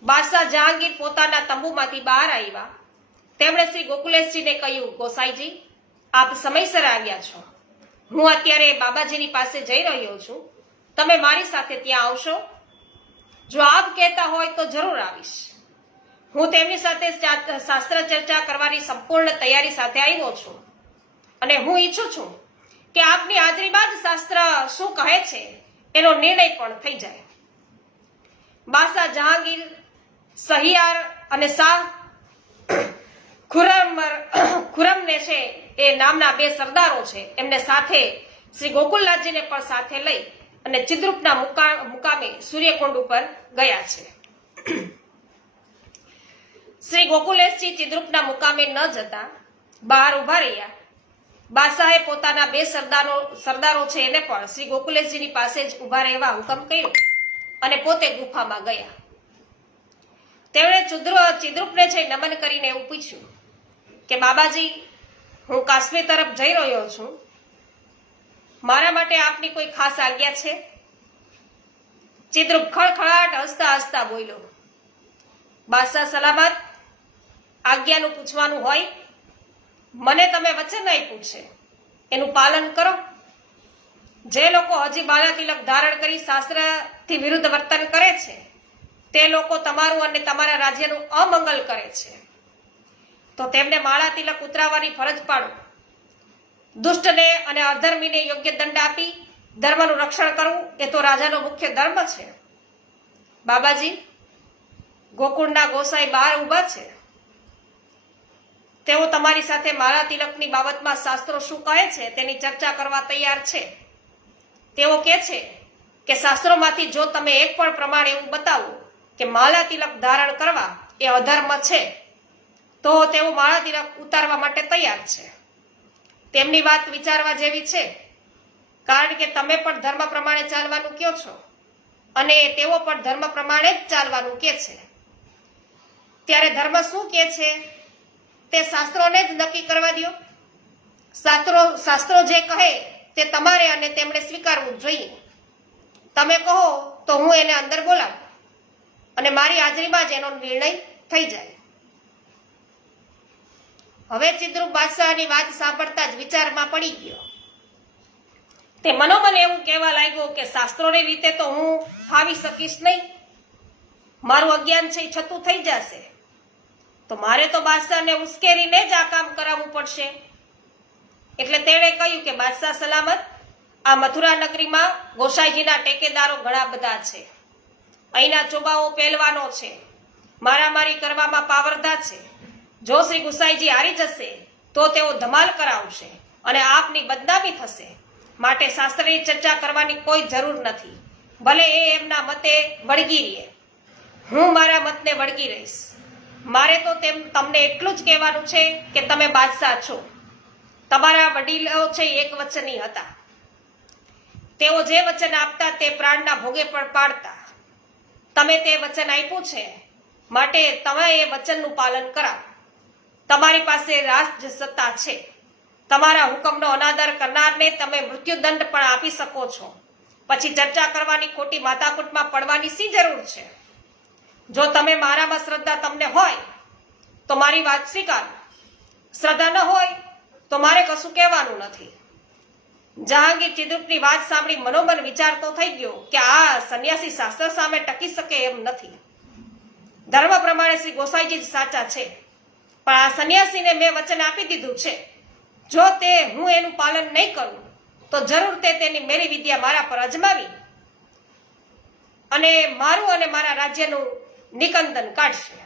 બાદશાહ જહાંગીર પોતાના તંબુમાંથી બહાર આવ્યા. તેમણે શ્રી ગોકુલેશજીને કહ્યું, ગોસાઈજી, આપ સમયસર આવ્યા છો. હું અત્યારે બાબાજીની પાસે જઈ રહ્યો છું. તમે મારી સાથે ત્યાં આવશો? જો આપ કહેતા હોય તો જરૂર આવીશ. હું તેમની સાથે શાસ્ત્ર ચર્ચા કરવાની સંપૂર્ણ તૈયારી સાથે આવ્યો છું અને હું ઈચ્છું છું કે આપની હાજરીમાં જ શાસ્ત્ર શું કહે છે એનો નિર્ણય પણ થઈ જાય. બાદશાહ જહાંગીર, સહિયાર અને શાહ ખુરમને છે એ નામના બે સરદારો છે, એમને સાથે શ્રી ગોકુલનાથજીને પણ સાથે લઈ અને ચિદ્રુપના મુકામે સૂર્યકુંડ ઉપર ગયા છે. શ્રી ગોકુલેશજી ચિદ્રુપના મુકામે ન જતા બહાર ઉભા રહ્યા. બાદશાહે પોતાના બે સરદારો છે એને પણ શ્રી ગોકુલેશજીની પાસે જ ઉભા રહેવા હુકમ કર્યો અને પોતે ગુફામાં ગયા. તેમણે ચિદ્રુપને છે નમન કરીને એવું પૂછ્યું કે બાબાજી, હું કાશ્મીર તરફ જઈ રહ્યો છું. મારા માટે આપની કોઈ ખાસ આજ્ઞા છે? ચિદ્રુપ ખળખળાટ હસતા હસતા બોલ્યો, બાદશાહ સલામત, આજ્ઞાનું પૂછવાનું હોય. મને તમે વચન આપ્યું છે એનું પાલન કરો. જે લોકો હજી માલા તિલક ધારણ કરી શાસ્ત્રથી વિરુદ્ધ વર્તન કરે છે તે લોકો તમારું અને તમારા રાજ્યનું અમંગલ કરે છે. તો તેમને માળા તિલક ઉતરાવવાની ફરજ પાડો. દુષ્ટને અને અધર્મીને યોગ્ય દંડ આપી ધર્મનું રક્ષણ કરવું એ તો રાજાનો મુખ્ય ધર્મ છે. બાબાજી, ગોકુળના ગોસાઈ બહાર ઉભા છે. તેઓ તમારી સાથે માળા તિલકની બાબતમાં શાસ્ત્રો શું કહે છે તેની ચર્ચા કરવા તૈયાર છે. તેઓ કહે છે કે શાસ્ત્રોમાંથી જો તમે એક પણ પ્રમાણ એવું બતાવો કે માળા તિલક ધારણ કરવા એ અધર્મ છે તો તેઓ માળા તિલક ઉતારવા માટે તૈયાર છે. તેમની વાત વિચારવા જેવી છે, કારણ કે તમે પણ ધર્મ પ્રમાણે ચાલવાનું કહો છો અને તેઓ પણ ધર્મ પ્રમાણે જ ચાલવાનું કહે છે. ત્યારે ધર્મ શું કહે છે તે શાસ્ત્રોને જ નક્કી કરવા દો. શાસ્ત્રો જે કહે તે તમારે અને તેમણે સ્વીકારવું જોઈએ. તમે કહો તો હું એને અંદર બોલાવું અને મારી હાજરીમાં જ એનો નિર્ણય થઈ જાય. હવે ચિદ્રુપ બાદશાહની વાત સાંભળતા જ વિચારમાં પડી ગયો. તે મનોમન એવું કહેવા લાગ્યો કે શાસ્ત્રોની રીતે તો હું ફાવી શકીશ નહીં. મારું અજ્ઞાન છે એ છતું થઈ જશે. તો મારે તો બાદશાહને ઉશ્કેરીને જ આ કામ કરાવવું પડશે. એટલે તેણે કહ્યું કે બાદશાહ સલામત, આ મથુરા નગરીમાં ગોસાઈજીના ટેકેદારો ઘણા બધા છે. અહીંના ચોબાઓ પહેલવાનો છે, મારામારી કરવામાં પાવરદા છે. જો શ્રી ગુસાઈજી હારી જશે તો તેઓ ધમાલ કરાવશે અને આપની બદનામી થશે. માટે શાસ્ત્રની ચર્ચા કરવાની કોઈ જરૂર નથી. ભલે એ એમના મતે વળગી રહે, હું મારા મતને વળગી રહીશ. મારે તો તમને એટલું જ કહેવાનું છે કે તમે બાદશાહ છો. તમારા વડીલો છે એક વચની હતા. તેઓ જે વચન આપતા તે પ્રાણના ભોગે પણ પાડતા. તમે તે વચન આપ્યું છે માટે તમે એ વચનનું પાલન કરાવો. તમારી પાસે રાજ સત્તા છે. તમારા હુકમનો અનાદર કરનારને તમે મૃત્યુદંડ પણ આપી શકો છો. પછી ચર્ચા કરવાની ખોટી માથાકૂટમાં પડવાની શી જરૂર છે? જો તમે મારામાં શ્રદ્ધા તમને હોય તો મારી વાત સ્વીકારો, શ્રદ્ધા ન હોય તો મારે કશું કહેવાનું નથી. જહાંગીર ચિદ્રુપની વાત સાંભળી મનોમન વિચારતો થઈ ગયો કે આ સંન્યાસી શાસ્ત્ર સામે ટકી શકે એમ નથી. ધર્મ પ્રમાણે શ્રી ગોસાઈજી જ સાચા છે, પણ આ સંન્યાસીને મેં વચન આપી દીધું છે, જો તે હું એનું પાલન નહીં કરું તો જરૂર તે તેની મેરી વિદ્યા મારા પર અજમાવી અને મારું અને મારા રાજ્યનું નિકંદન કાઢશે.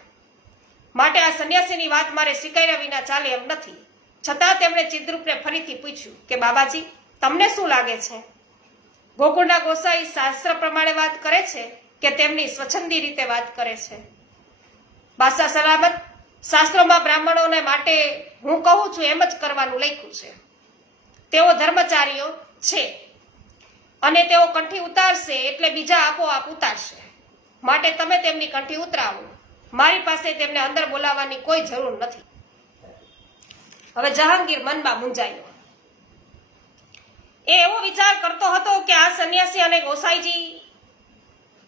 માટે આ સંન્યાસીની વાત મારે સ્વીકાર્યા વિના ચાલે એમ નથી. છતાં તેમણે ચિદ્રુપને ફરીથી પૂછ્યું કે બાબાજી, તમને શું લાગે છે, ગોકુળના ગોસાઈ શાસ્ત્ર પ્રમાણે વાત કરે છે કે તેમની સ્વચ્છંદી રીતે વાત કરે છે? બાદશાહ સલામત, શાસ્ત્રોમાં બ્રાહ્મણોને માટે હું કહું છું એમ જ કરવાનું લખ્યું છે. તેઓ ધર્મચારીઓ છે અને તેઓ કંઠી ઉતારશે એટલે બીજા આપોઆપ ઉતારશે. માટે તમે તેમની કંઠી ઉતરાવો. મારી પાસે તેમને અંદર બોલાવવાની કોઈ જરૂર નથી. હવે જહાંગીર મનમાં મૂંઝાયો. એ એવો વિચાર કરતો હતો કે આ સંન્યાસી અને ગોસાઈજી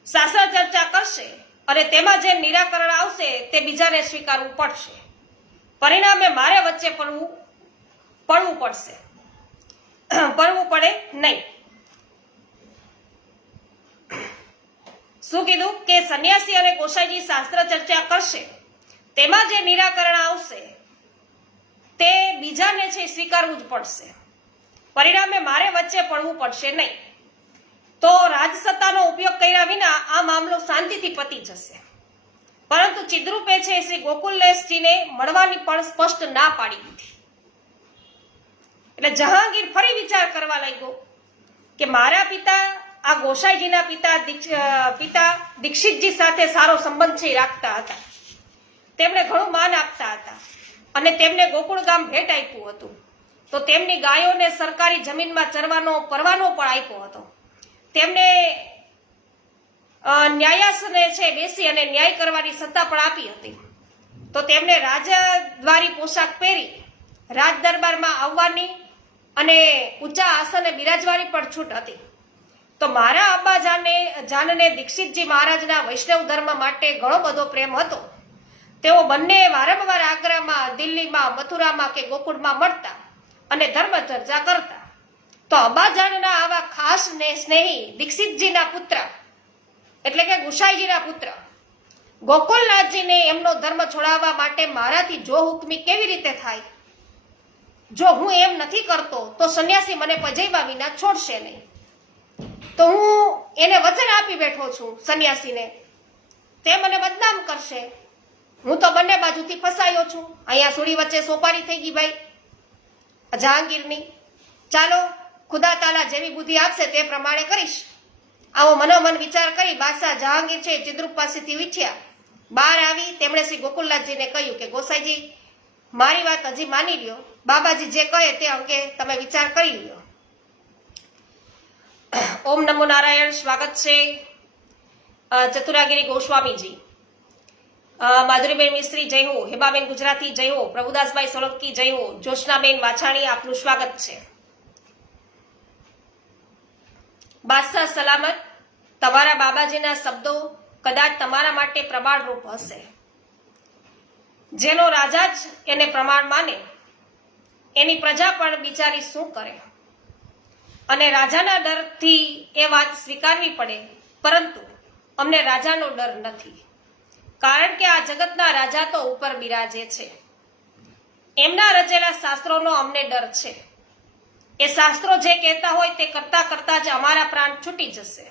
શાસ્ત્ર ચર્ચા કરશે અને તેમાં જે નિરાકરણ આવશે તે બીજાને સ્વીકારવું પડશે. પરિણામે મારે વચ્ચે પડવું પડે નહીં. શું કીધું કે સંન્યાસી અને ગોસાઈજી શાસ્ત્ર ચર્ચા કરશે, તેમાં જે નિરાકરણ આવશે તે બીજાને છે સ્વીકારવું જ પડશે. પરિણામે મારે વચ્ચે પડવું પડશે નહીં. તો રાજસત્તાનો ઉપયોગ કર્યા વિના આ મામલો શાંતિથી પતી જશે. પરંતુ ચિદ્રુપે છે શ્રી ગોકુલેશજીને મળવાની પણ સ્પષ્ટ ના પાડી દીધી. એટલે જહાંગીર ફરી વિચાર કરવા લાગ્યો કે મારા પિતા આ ગોસાઈજીના પિતા દીક્ષિતજી સાથે સારો સંબંધ છે રાખતા હતા. તેમણે ઘણું માન આપતા હતા અને તેમને ગોકુળ ગામ ભેટ આપ્યું હતું. તો તેમની ગાયોને સરકારી જમીનમાં ચરવાનો પરવાનો પણ આપ્યો હતો. તેમને ન્યાયાસને છે બેસી અને ન્યાય કરવાની સત્તા પણ આપી હતી. તો તેમને રાજદ્વારી પોશાક પહેરી રાજ દરબારમાં આવવાની અને ઊંચા આસને બિરાજવાની પણ છૂટ હતી. તો મારા અબ્બા જાનને દીક્ષિતજી મહારાજના વૈષ્ણવ ધર્મ માટે ઘણો બધો પ્રેમ હતો. તેઓ બંને વારંવાર આગ્રામાં, દિલ્હીમાં, મથુરામાં કે ગોકુળમાં મળતા અને ધર્મ ચર્ચા કરતા. તો અબ્બાજાનના આવા ખાસ ને સ્નેહી દીક્ષિતજીના પુત્ર એટલે કે ગુસાઈજીના પુત્ર ગોકુલનાથજીને એમનો ધર્મ છોડાવવા માટે મારાથી જો હુકમી કેવી રીતે થાય? જો હું એમ નથી કરતો તો સંન્યાસી મને પજૈવા વિના છોડશે નહીં. તો હું એને વચન આપી બેઠો છું સંન્યાસીને, તે મને બદનામ કરશે. હું તો બંને બાજુથી ફસાયો છું. અહીંયા સુડી વચ્ચે સોપારી થઈ ગઈ ભાઈ જહાંગીરની. ચાલો, ખુદા તાલા જેવી બુદ્ધિ આપશે તે પ્રમાણે કરીશ. આવો મનોમન વિચાર કરી બાદશાહ જહાંગીર છે ચિદ્રુપ પાસેથી ઉઠ્યા. બહાર આવી તેમણે શ્રી ગોકુલનાથજીને કહ્યું કે ગોસાઈજી, મારી વાત હજી માની લ્યો. બાબાજી જે કહે તે અંગે તમે વિચાર કરી લ્યો. ઓમ નમો નારાયણ. સ્વાગત છે ચતુરાગીરી ગોસ્વામીજી, માધુરીબેન મિસ્ત્રી જય હો, હેબાબેન ગુજરાતી જય હો, પ્રભુદાસભાઈ સોલંકી જય હો, જોશનાબેન વાછાણી આપનું સ્વાગત છે. બાદશાહ સલામત, તમારા બાબાજીના શબ્દો કદાચ તમારા માટે પ્રમાણરૂપ હશે. જેનો રાજા જ એને પ્રમાણ માને એની પ્રજા પણ બિચારી શું કરે? અને રાજાના ડરથી એ વાત સ્વીકારવી પડે. પરંતુ અમને રાજાનો ડર નથી, કારણ કે આ જગતના રાજા તો ઉપર બિરાજે છે. એમના રચેલા શાસ્ત્રોનો અમને ડર છે. એ શાસ્ત્રો જે કહેતા હોય તે કરતા કરતા જ અમારા પ્રાણ છૂટી જશે.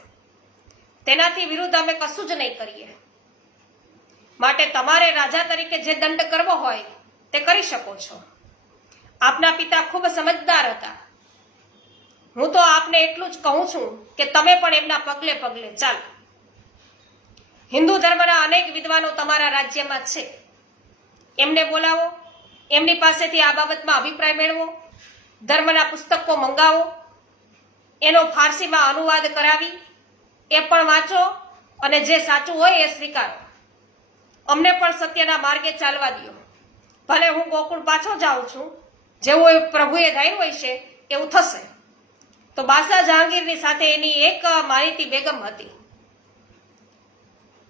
તેનાથી વિરુદ્ધ અમે કશું જ નહીં કરીએ. માટે તમારે રાજા તરીકે જે દંડ કરવો હોય તે કરી શકો છો. આપના પિતા ખૂબ સમજદાર હતા. હું તો આપને એટલું જ કહું છું કે તમે પણ એમના પગલે પગલે ચાલો. હિન્દુ ધર્મના અનેક વિદ્વાનો તમારા રાજ્યમાં છે. એમને બોલાવો, એમની પાસેથી આ બાબતમાં અભિપ્રાય મેળવો, ધર્મના પુસ્તકો મંગાવો, એનો ફારસીમાં અનુવાદ કરાવી એ પણ વાંચો અને જે સાચું હોય એ સ્વીકારો. અમને પણ સત્યના માર્ગે ચાલવા દો. ભલે હું ગોકુળ પાછો જાઉં છું, જેવું પ્રભુએ ધાર્યું હોય છે એવું થશે. તો બાદશાહ જહાંગીરની સાથે એની એક માનીતી બેગમ હતી.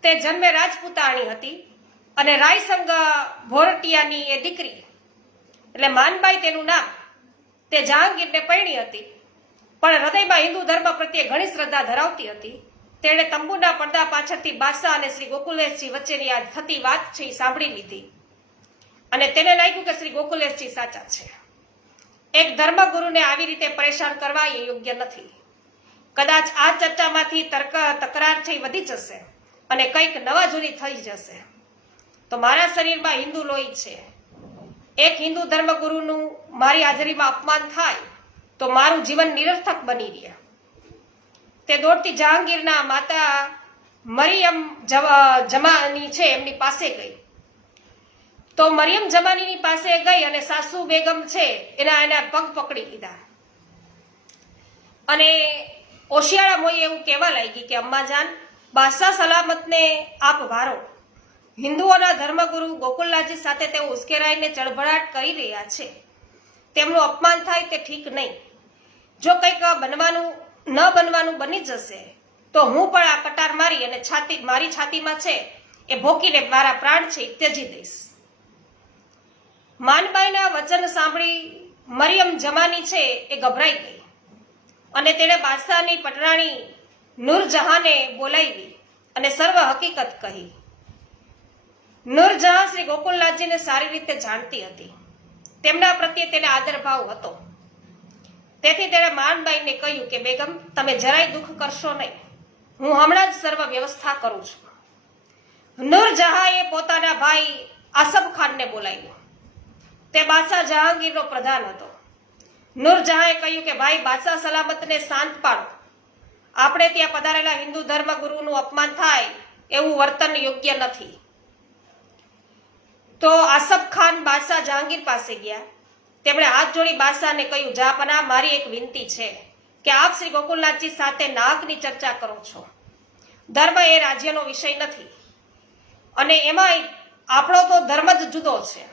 તે જન્મે રાજપૂતાણી હતી અને રાયસંગ ભોરટિયાની એ દીકરી એટલે માનબાઈ તેનું નામ, તે જહાંગીરને પરણી હતી, પણ હૃદયમાં હિન્દુ ધર્મ પ્રત્યે ઘણી શ્રદ્ધા ધરાવતી હતી. તેણે તંબુના પડદા પાછળથી બાદશાહ અને શ્રી ગોકુલેશજી વચ્ચેની આ થતી વાત છે એ સાંભળી લીધી અને તેને લાગ્યું કે શ્રી ગોકુલેશજી સાચા છે. એક ધર્મગુરુને આવી રીતે પરેશાન કરવા એ યોગ્ય નથી. કદાચ આ ચર્ચામાંથી તકરાર છે વધી જશે અને કંઈક નવા જૂની થઈ જશે. તો મારા શરીરમાં હિન્દુ લોહી છે. એક હિન્દુ ધર્મગુરુનું મારી હાજરીમાં અપમાન થાય તો મારું જીવન નિરર્થક બની રહે. તે દોડતી જહાંગીરના માતા મરિયમ જમાની છે એમની પાસે ગઈ. તો મરિયમ જમાનીની પાસે ગઈ અને સાસુ બેગમ છે એના પગ પકડી લીધા અને ઓશિયાળા મોઈ એવું કહેવા લાગી કે અમ્માજાન, બાદશાહ સલામતને આપ વારો. હિન્દુઓના ધર્મગુરુ ગોકુલનાથજી સાથે તેઓ ઉશ્કેરાઈને ચળભળાટ કરી રહ્યા છે. તેમનું અપમાન થાય તે ઠીક નહીં. જો કંઈક ન બનવાનું બની જશે તો હું પણ આ કટાર મારી અને મારી છાતીમાં છે એ ભોંકીને મારા પ્રાણ છે એ ત્યજી દઈશ. માનબાઈના વચન સાંભળી મરિયમ જમાની છે એ ગભરાઈ ગઈ અને તેણે બાદશાહની પટરાણી નૂરજહાંને બોલાવી અને સર્વ હકીકત કહી. નૂરજહાં શ્રી ગોકુલનાથજીને સારી રીતે જાણતી હતી. તેમના પ્રત્યે તેને આદરભાવ હતો. તેથી તેણે માનબાઈને કહ્યું કે બેગમ, તમે જરાય દુઃખ કરશો નહીં, હું હમણાં જ સર્વ વ્યવસ્થા કરું છું. નૂરજહાંએ પોતાના ભાઈ આસફ ખાનને બોલાવ્યો. તે બાદશાહ જહાંગીરનો પ્રધાન હતો. નૂરજહાંએ કહ્યું કે ભાઈ, બાદશાહ સલામતને શાંત પાડો. આપણે ત્યાં પધારેલા હિન્દુ ધર્મગુરુનું અપમાન થાય એવું વર્તન યોગ્ય નથી. તો આસફ ખાન બાદશાહ જહાંગીર પાસે ગયા. તેમણે હાથ જોડી બાદશાહને કહ્યું, જહાંપનાહ, મારી એક વિનંતી છે કે આપ શ્રી ગોકુલનાથજી સાથે નાહકની ચર્ચા કરો છો. ધર્મ એ રાજ્યનો વિષય નથી અને એમાં આપણો તો ધર્મ જ જુદો છે,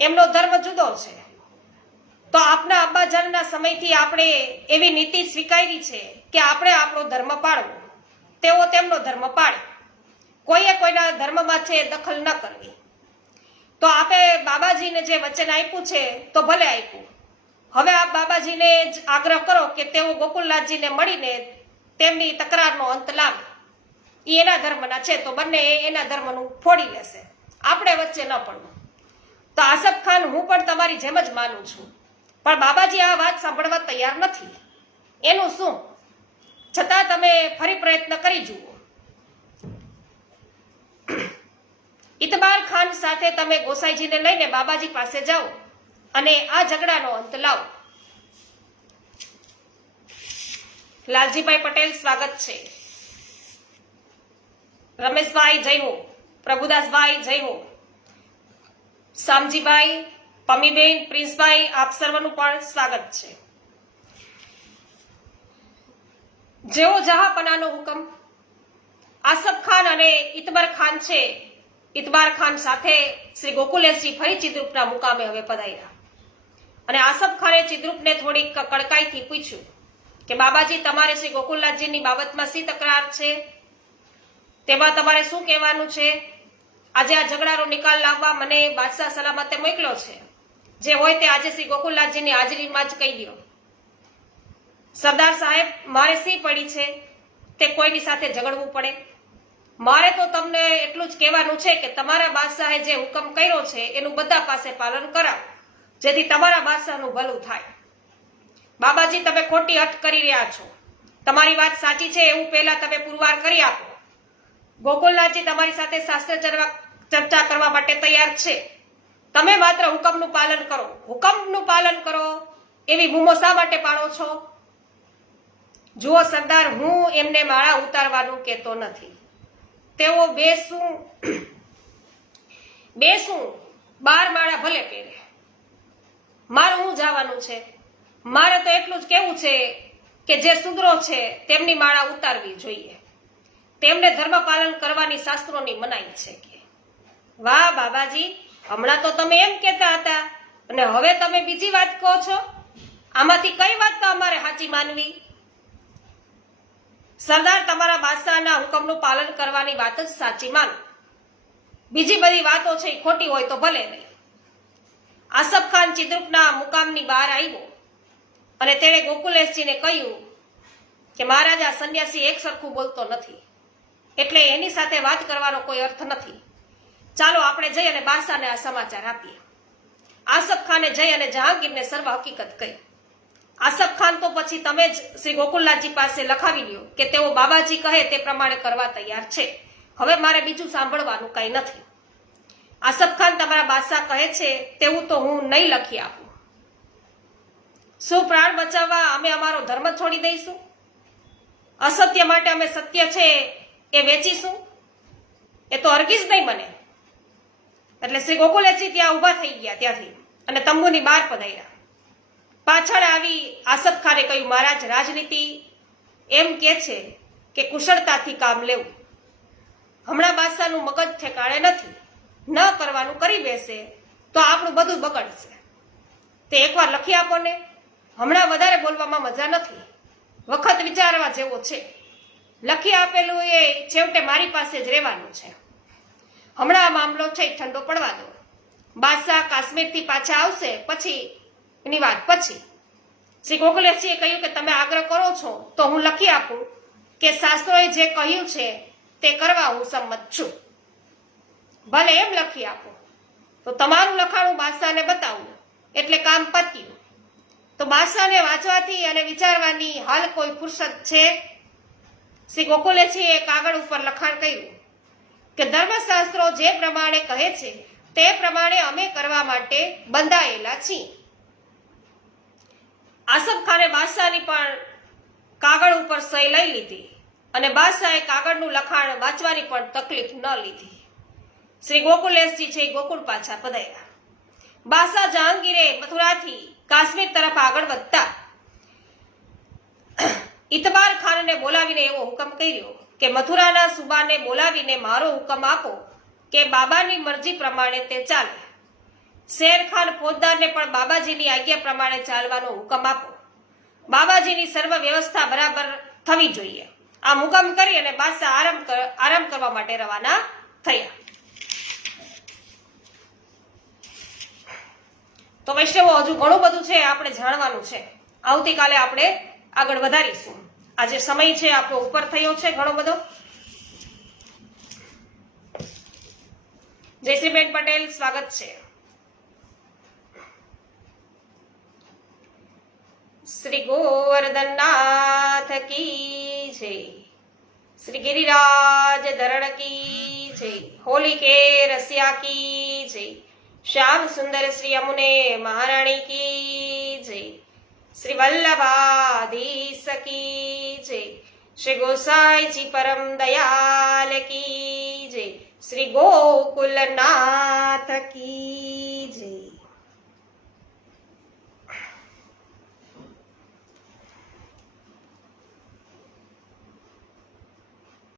એમનો ધર્મ જુદો છે. તો આપના અબ્બાજાનના સમયથી આપણે એવી નીતિ સ્વીકારી છે કે આપણે આપણો ધર્મ પાળવો, તેઓ તેમનો ધર્મ પાળે. કોઈએ કોઈના ધર્મમાં છે દખલ ન કરવી. તો આપે બાબાજીને જે વચન આપ્યું છે તો ભલે આપ્યું. હવે આપ બાબાજીને જ આગ્રહ કરો કે તેઓ ગોકુલનાથજીને મળીને તેમની તકરારનો અંત લાવે. એ એના ધર્મના છે તો બંને એના ધર્મનું ફોડી લેશે, આપણે વચ્ચે ન પડવું. તો આસફ ખાન, હું પણ તમારી જેમ જ માનું છું, પણ બાબાજી આ વાત સાંભળવા તૈયાર નથી. એનું શું? છતાં તમે ફરી પ્રયત્ન કરી જુઓ. ઇતબાર ખાન સાથે તમે ગોસાઈજીને લઈને બાબાજી પાસે જાઓ અને આ ઝઘડાનો અંત લાવો. લાલજીભાઈ પટેલ, સ્વાગત છે. રમેશભાઈ, જય હો. પ્રભુદાસભાઈ, જય હો. શામજીભાઈ, પમીબેન, પ્રિન્સભાઈ, આપ સર્વનું પણ સ્વાગત છે. જેવો જહાંપનાહનો હુકમ. આસફ ખાન અને ઇતબર ખાન છે, ઇતબાર ખાન સાથે શ્રી ગોકુલેશજી ફરી ચિદ્રુપના મુકામે હવે પધાર્યા અને આસફ ખાને ચિદ્રુપને થોડીક કડકાઈથી પૂછ્યું કે બાબાજી, તમારે શ્રી ગોકુલનાથજીની બાબતમાં શી તકરાર છે? તેમાં તમારે શું કહેવાનું છે? આજે આ ઝઘડાનો નિકાલ લાવવા મને બાદશાહ સલામતે મોકલ્યો છે. જે હોય તે આજે શ્રી ગોકુલનાથજીની હાજરીમાં જ કહી દો. સરદાર સાહેબ, મારે શી પડી છે તે કોઈની સાથે ઝઘડવું પડે? મારે તો તમને એટલું જ કહેવાનું છે કે તમારા બાદશાહે જે હુકમ કર્યો છે એનું બધા પાસે પાલન કરાવો, જેથી તમારા બાદશાહનું ભલું થાય. બાબાજી, તમે ખોટી હઠ કરી રહ્યા છો. તમારી વાત સાચી છે એવું પહેલા તમે પુરવાર કરી આપો. ગોકુલનાથજી તમારી સાથે શાસ્ત્ર ચર્ચા કરવા માટે તૈયાર છે. તમે માત્ર હુકમનું પાલન કરો. હુકમનું પાલન કરો એવી બૂમો શા માટે પાડો છો? જુઓ સરદાર, હું એમને માળા ઉતારવાનું કહેતો નથી. તેઓ બેસું 12 માળા ભલે પહેરે. મારું હું જવાનું છે? મારે તો એટલું જ કહેવું છે કે જે શુદ્રો છે તેમની માળા ઉતારવી જોઈએ. તેમને ધર્મ પાલન કરવાની શાસ્ત્રોની મનાઈ છે કે. વાહ બાબાજી, હમણાં તો તમે એમ કહેતા હતા અને હવે તમે બીજી વાત કહો છો. આમાંથી કઈ વાત તો અમારે સાચી માનવી? સરદાર તમારા બાદશાહના હુકમનું પાલન કરવાની વાત જ સાચી માનો. બીજી બધી વાતો છે એ ખોટી હોય તો ભલે નહીં. આસફ ખાન ચિત્રકૂટના મુકામની બહાર આવ્યો અને તેણે ગોકુલેશજીને કહ્યું કે મહારાજા સંન્યાસી એક સરખું બોલતો નથી, એટલે એની સાથે વાત કરવાનો કોઈ અર્થ નથી. ચાલો આપણે જઈ અને બાદશાહને આ સમાચાર આપીએ. આસફ ખાને જઈ અને જહાંગીરને સર્વ હકીકત કહી. આસફ ખાન તો પછી તમે જ શ્રી ગોકુલનાથજી પાસે લખાવી લ્યો કે તેઓ બાબાજી કહે તે પ્રમાણે કરવા તૈયાર છે. હવે મારે બીજું સાંભળવાનું કંઈ નથી. આસફ ખાન તમારા બાદશાહ કહે છે તેવું તો હું નહીં લખી આપું. શું પ્રાણ બચાવવા અમે અમારો ધર્મ છોડી દઈશું? અસત્ય માટે અમે સત્ય છે એ વેચીશું? એ તો હરગીઝ નહીં બને. એટલે શ્રી ગોકુલેશજી ત્યાં ઊભા થઈ ગયા ત્યાંથી અને તંબુની બહાર પધાર્યા. પાછળ આવી આસફ ખાને કહ્યું, મહારાજ, રાજનીતિ એમ કે છે કે કુશળતાથી કામ લેવું. હમણાં બાદશાહનું મગજ ઠેકાણે નથી. ન કરવાનું કરી બેસે તો આપણું બધું બગડશે. તે એકવાર લખી આપો ને. હમણાં વધારે બોલવામાં મજા નથી. વખત વિચારવા જેવો છે. લખી આપેલું એ છેવટે મારી પાસે જ રહેવાનું છે. હમણાં આ મામલો છે ઠંડો પડવા દો. બાદશાહ કાશ્મીરથી પાછા આવશે પછી એની વાત પછી. શ્રી ગોકુલેશજીએ કહ્યું કે તમે આગ્રહ કરો છો તો હું લખી આપું કે શાસ્ત્રોએ જે કહ્યું છે તે કરવા હું સંમત છું. ભલે એમ લખી આપો તો તમારું લખાણું બાદશાહને બતાવું એટલે કામ પત્યું. તો બાદશાહને વાંચવાથી અને વિચારવાની હાલ કોઈ ફુરસદ છે? શ્રી ગોકુલેશજીએ કાગળ ઉપર લખાણ કર્યું કે ધર્મશાસ્ત્રો જે પ્રમાણે કહે છે તે પ્રમાણે અમે કરવા માટે બંધાયેલા છીએ. આસફ ખાને બાદશાહની પણ કાગળ ઉપર સહી લઈ લીધી અને બાદશાહે કાગળનું લખાણ વાંચવાની પણ તકલીફ ન લીધી. શ્રી ગોકુલેશજી છે ગોકુળ પાછા પધાર્યા. બાદશાહ જહાંગીરે મથુરાથી કાશ્મીર તરફ આગળ વધતા ઇતબાર ખાનને બોલાવીને એવો હુકમ કર્યો કે મથુરાના સુબાને બોલાવીને મારો હુકમ આપો કે બાબાની મરજી પ્રમાણે તે ચાલે. શેર ખાન ફોજદારને પણ બાબાજીની આજ્ઞા પ્રમાણે ચાલવાનો હુકમ આપો. બાબાજીની સર્વ વ્યવસ્થા બરાબર થવી જોઈએ. આમ હુકમ કરી અને બાદશાહ આરામ કરવા માટે રવાના થયા. તો વૈષ્ણવો, હજુ ઘણું બધું છે આપણે જાણવાનું છે. આવતીકાલે આપણે આગળ વધારીશું. આજે સમય છે આપણો ઉપર થયો છે ઘણો બધો. જયશ્રીબેન પટેલ, સ્વાગત છે. શ્રી ગોવર્ધનનાથ કી જય. શ્રી गिरिराज धरण की जय. होली के रसिया की जय. श्याम सुंदर श्री यमुने महाराणी की जय. श्री वल्लभाधीश की जय. श्री गोसाई जी परम दयाल की जय. श्री गोकुलनाथ की जय.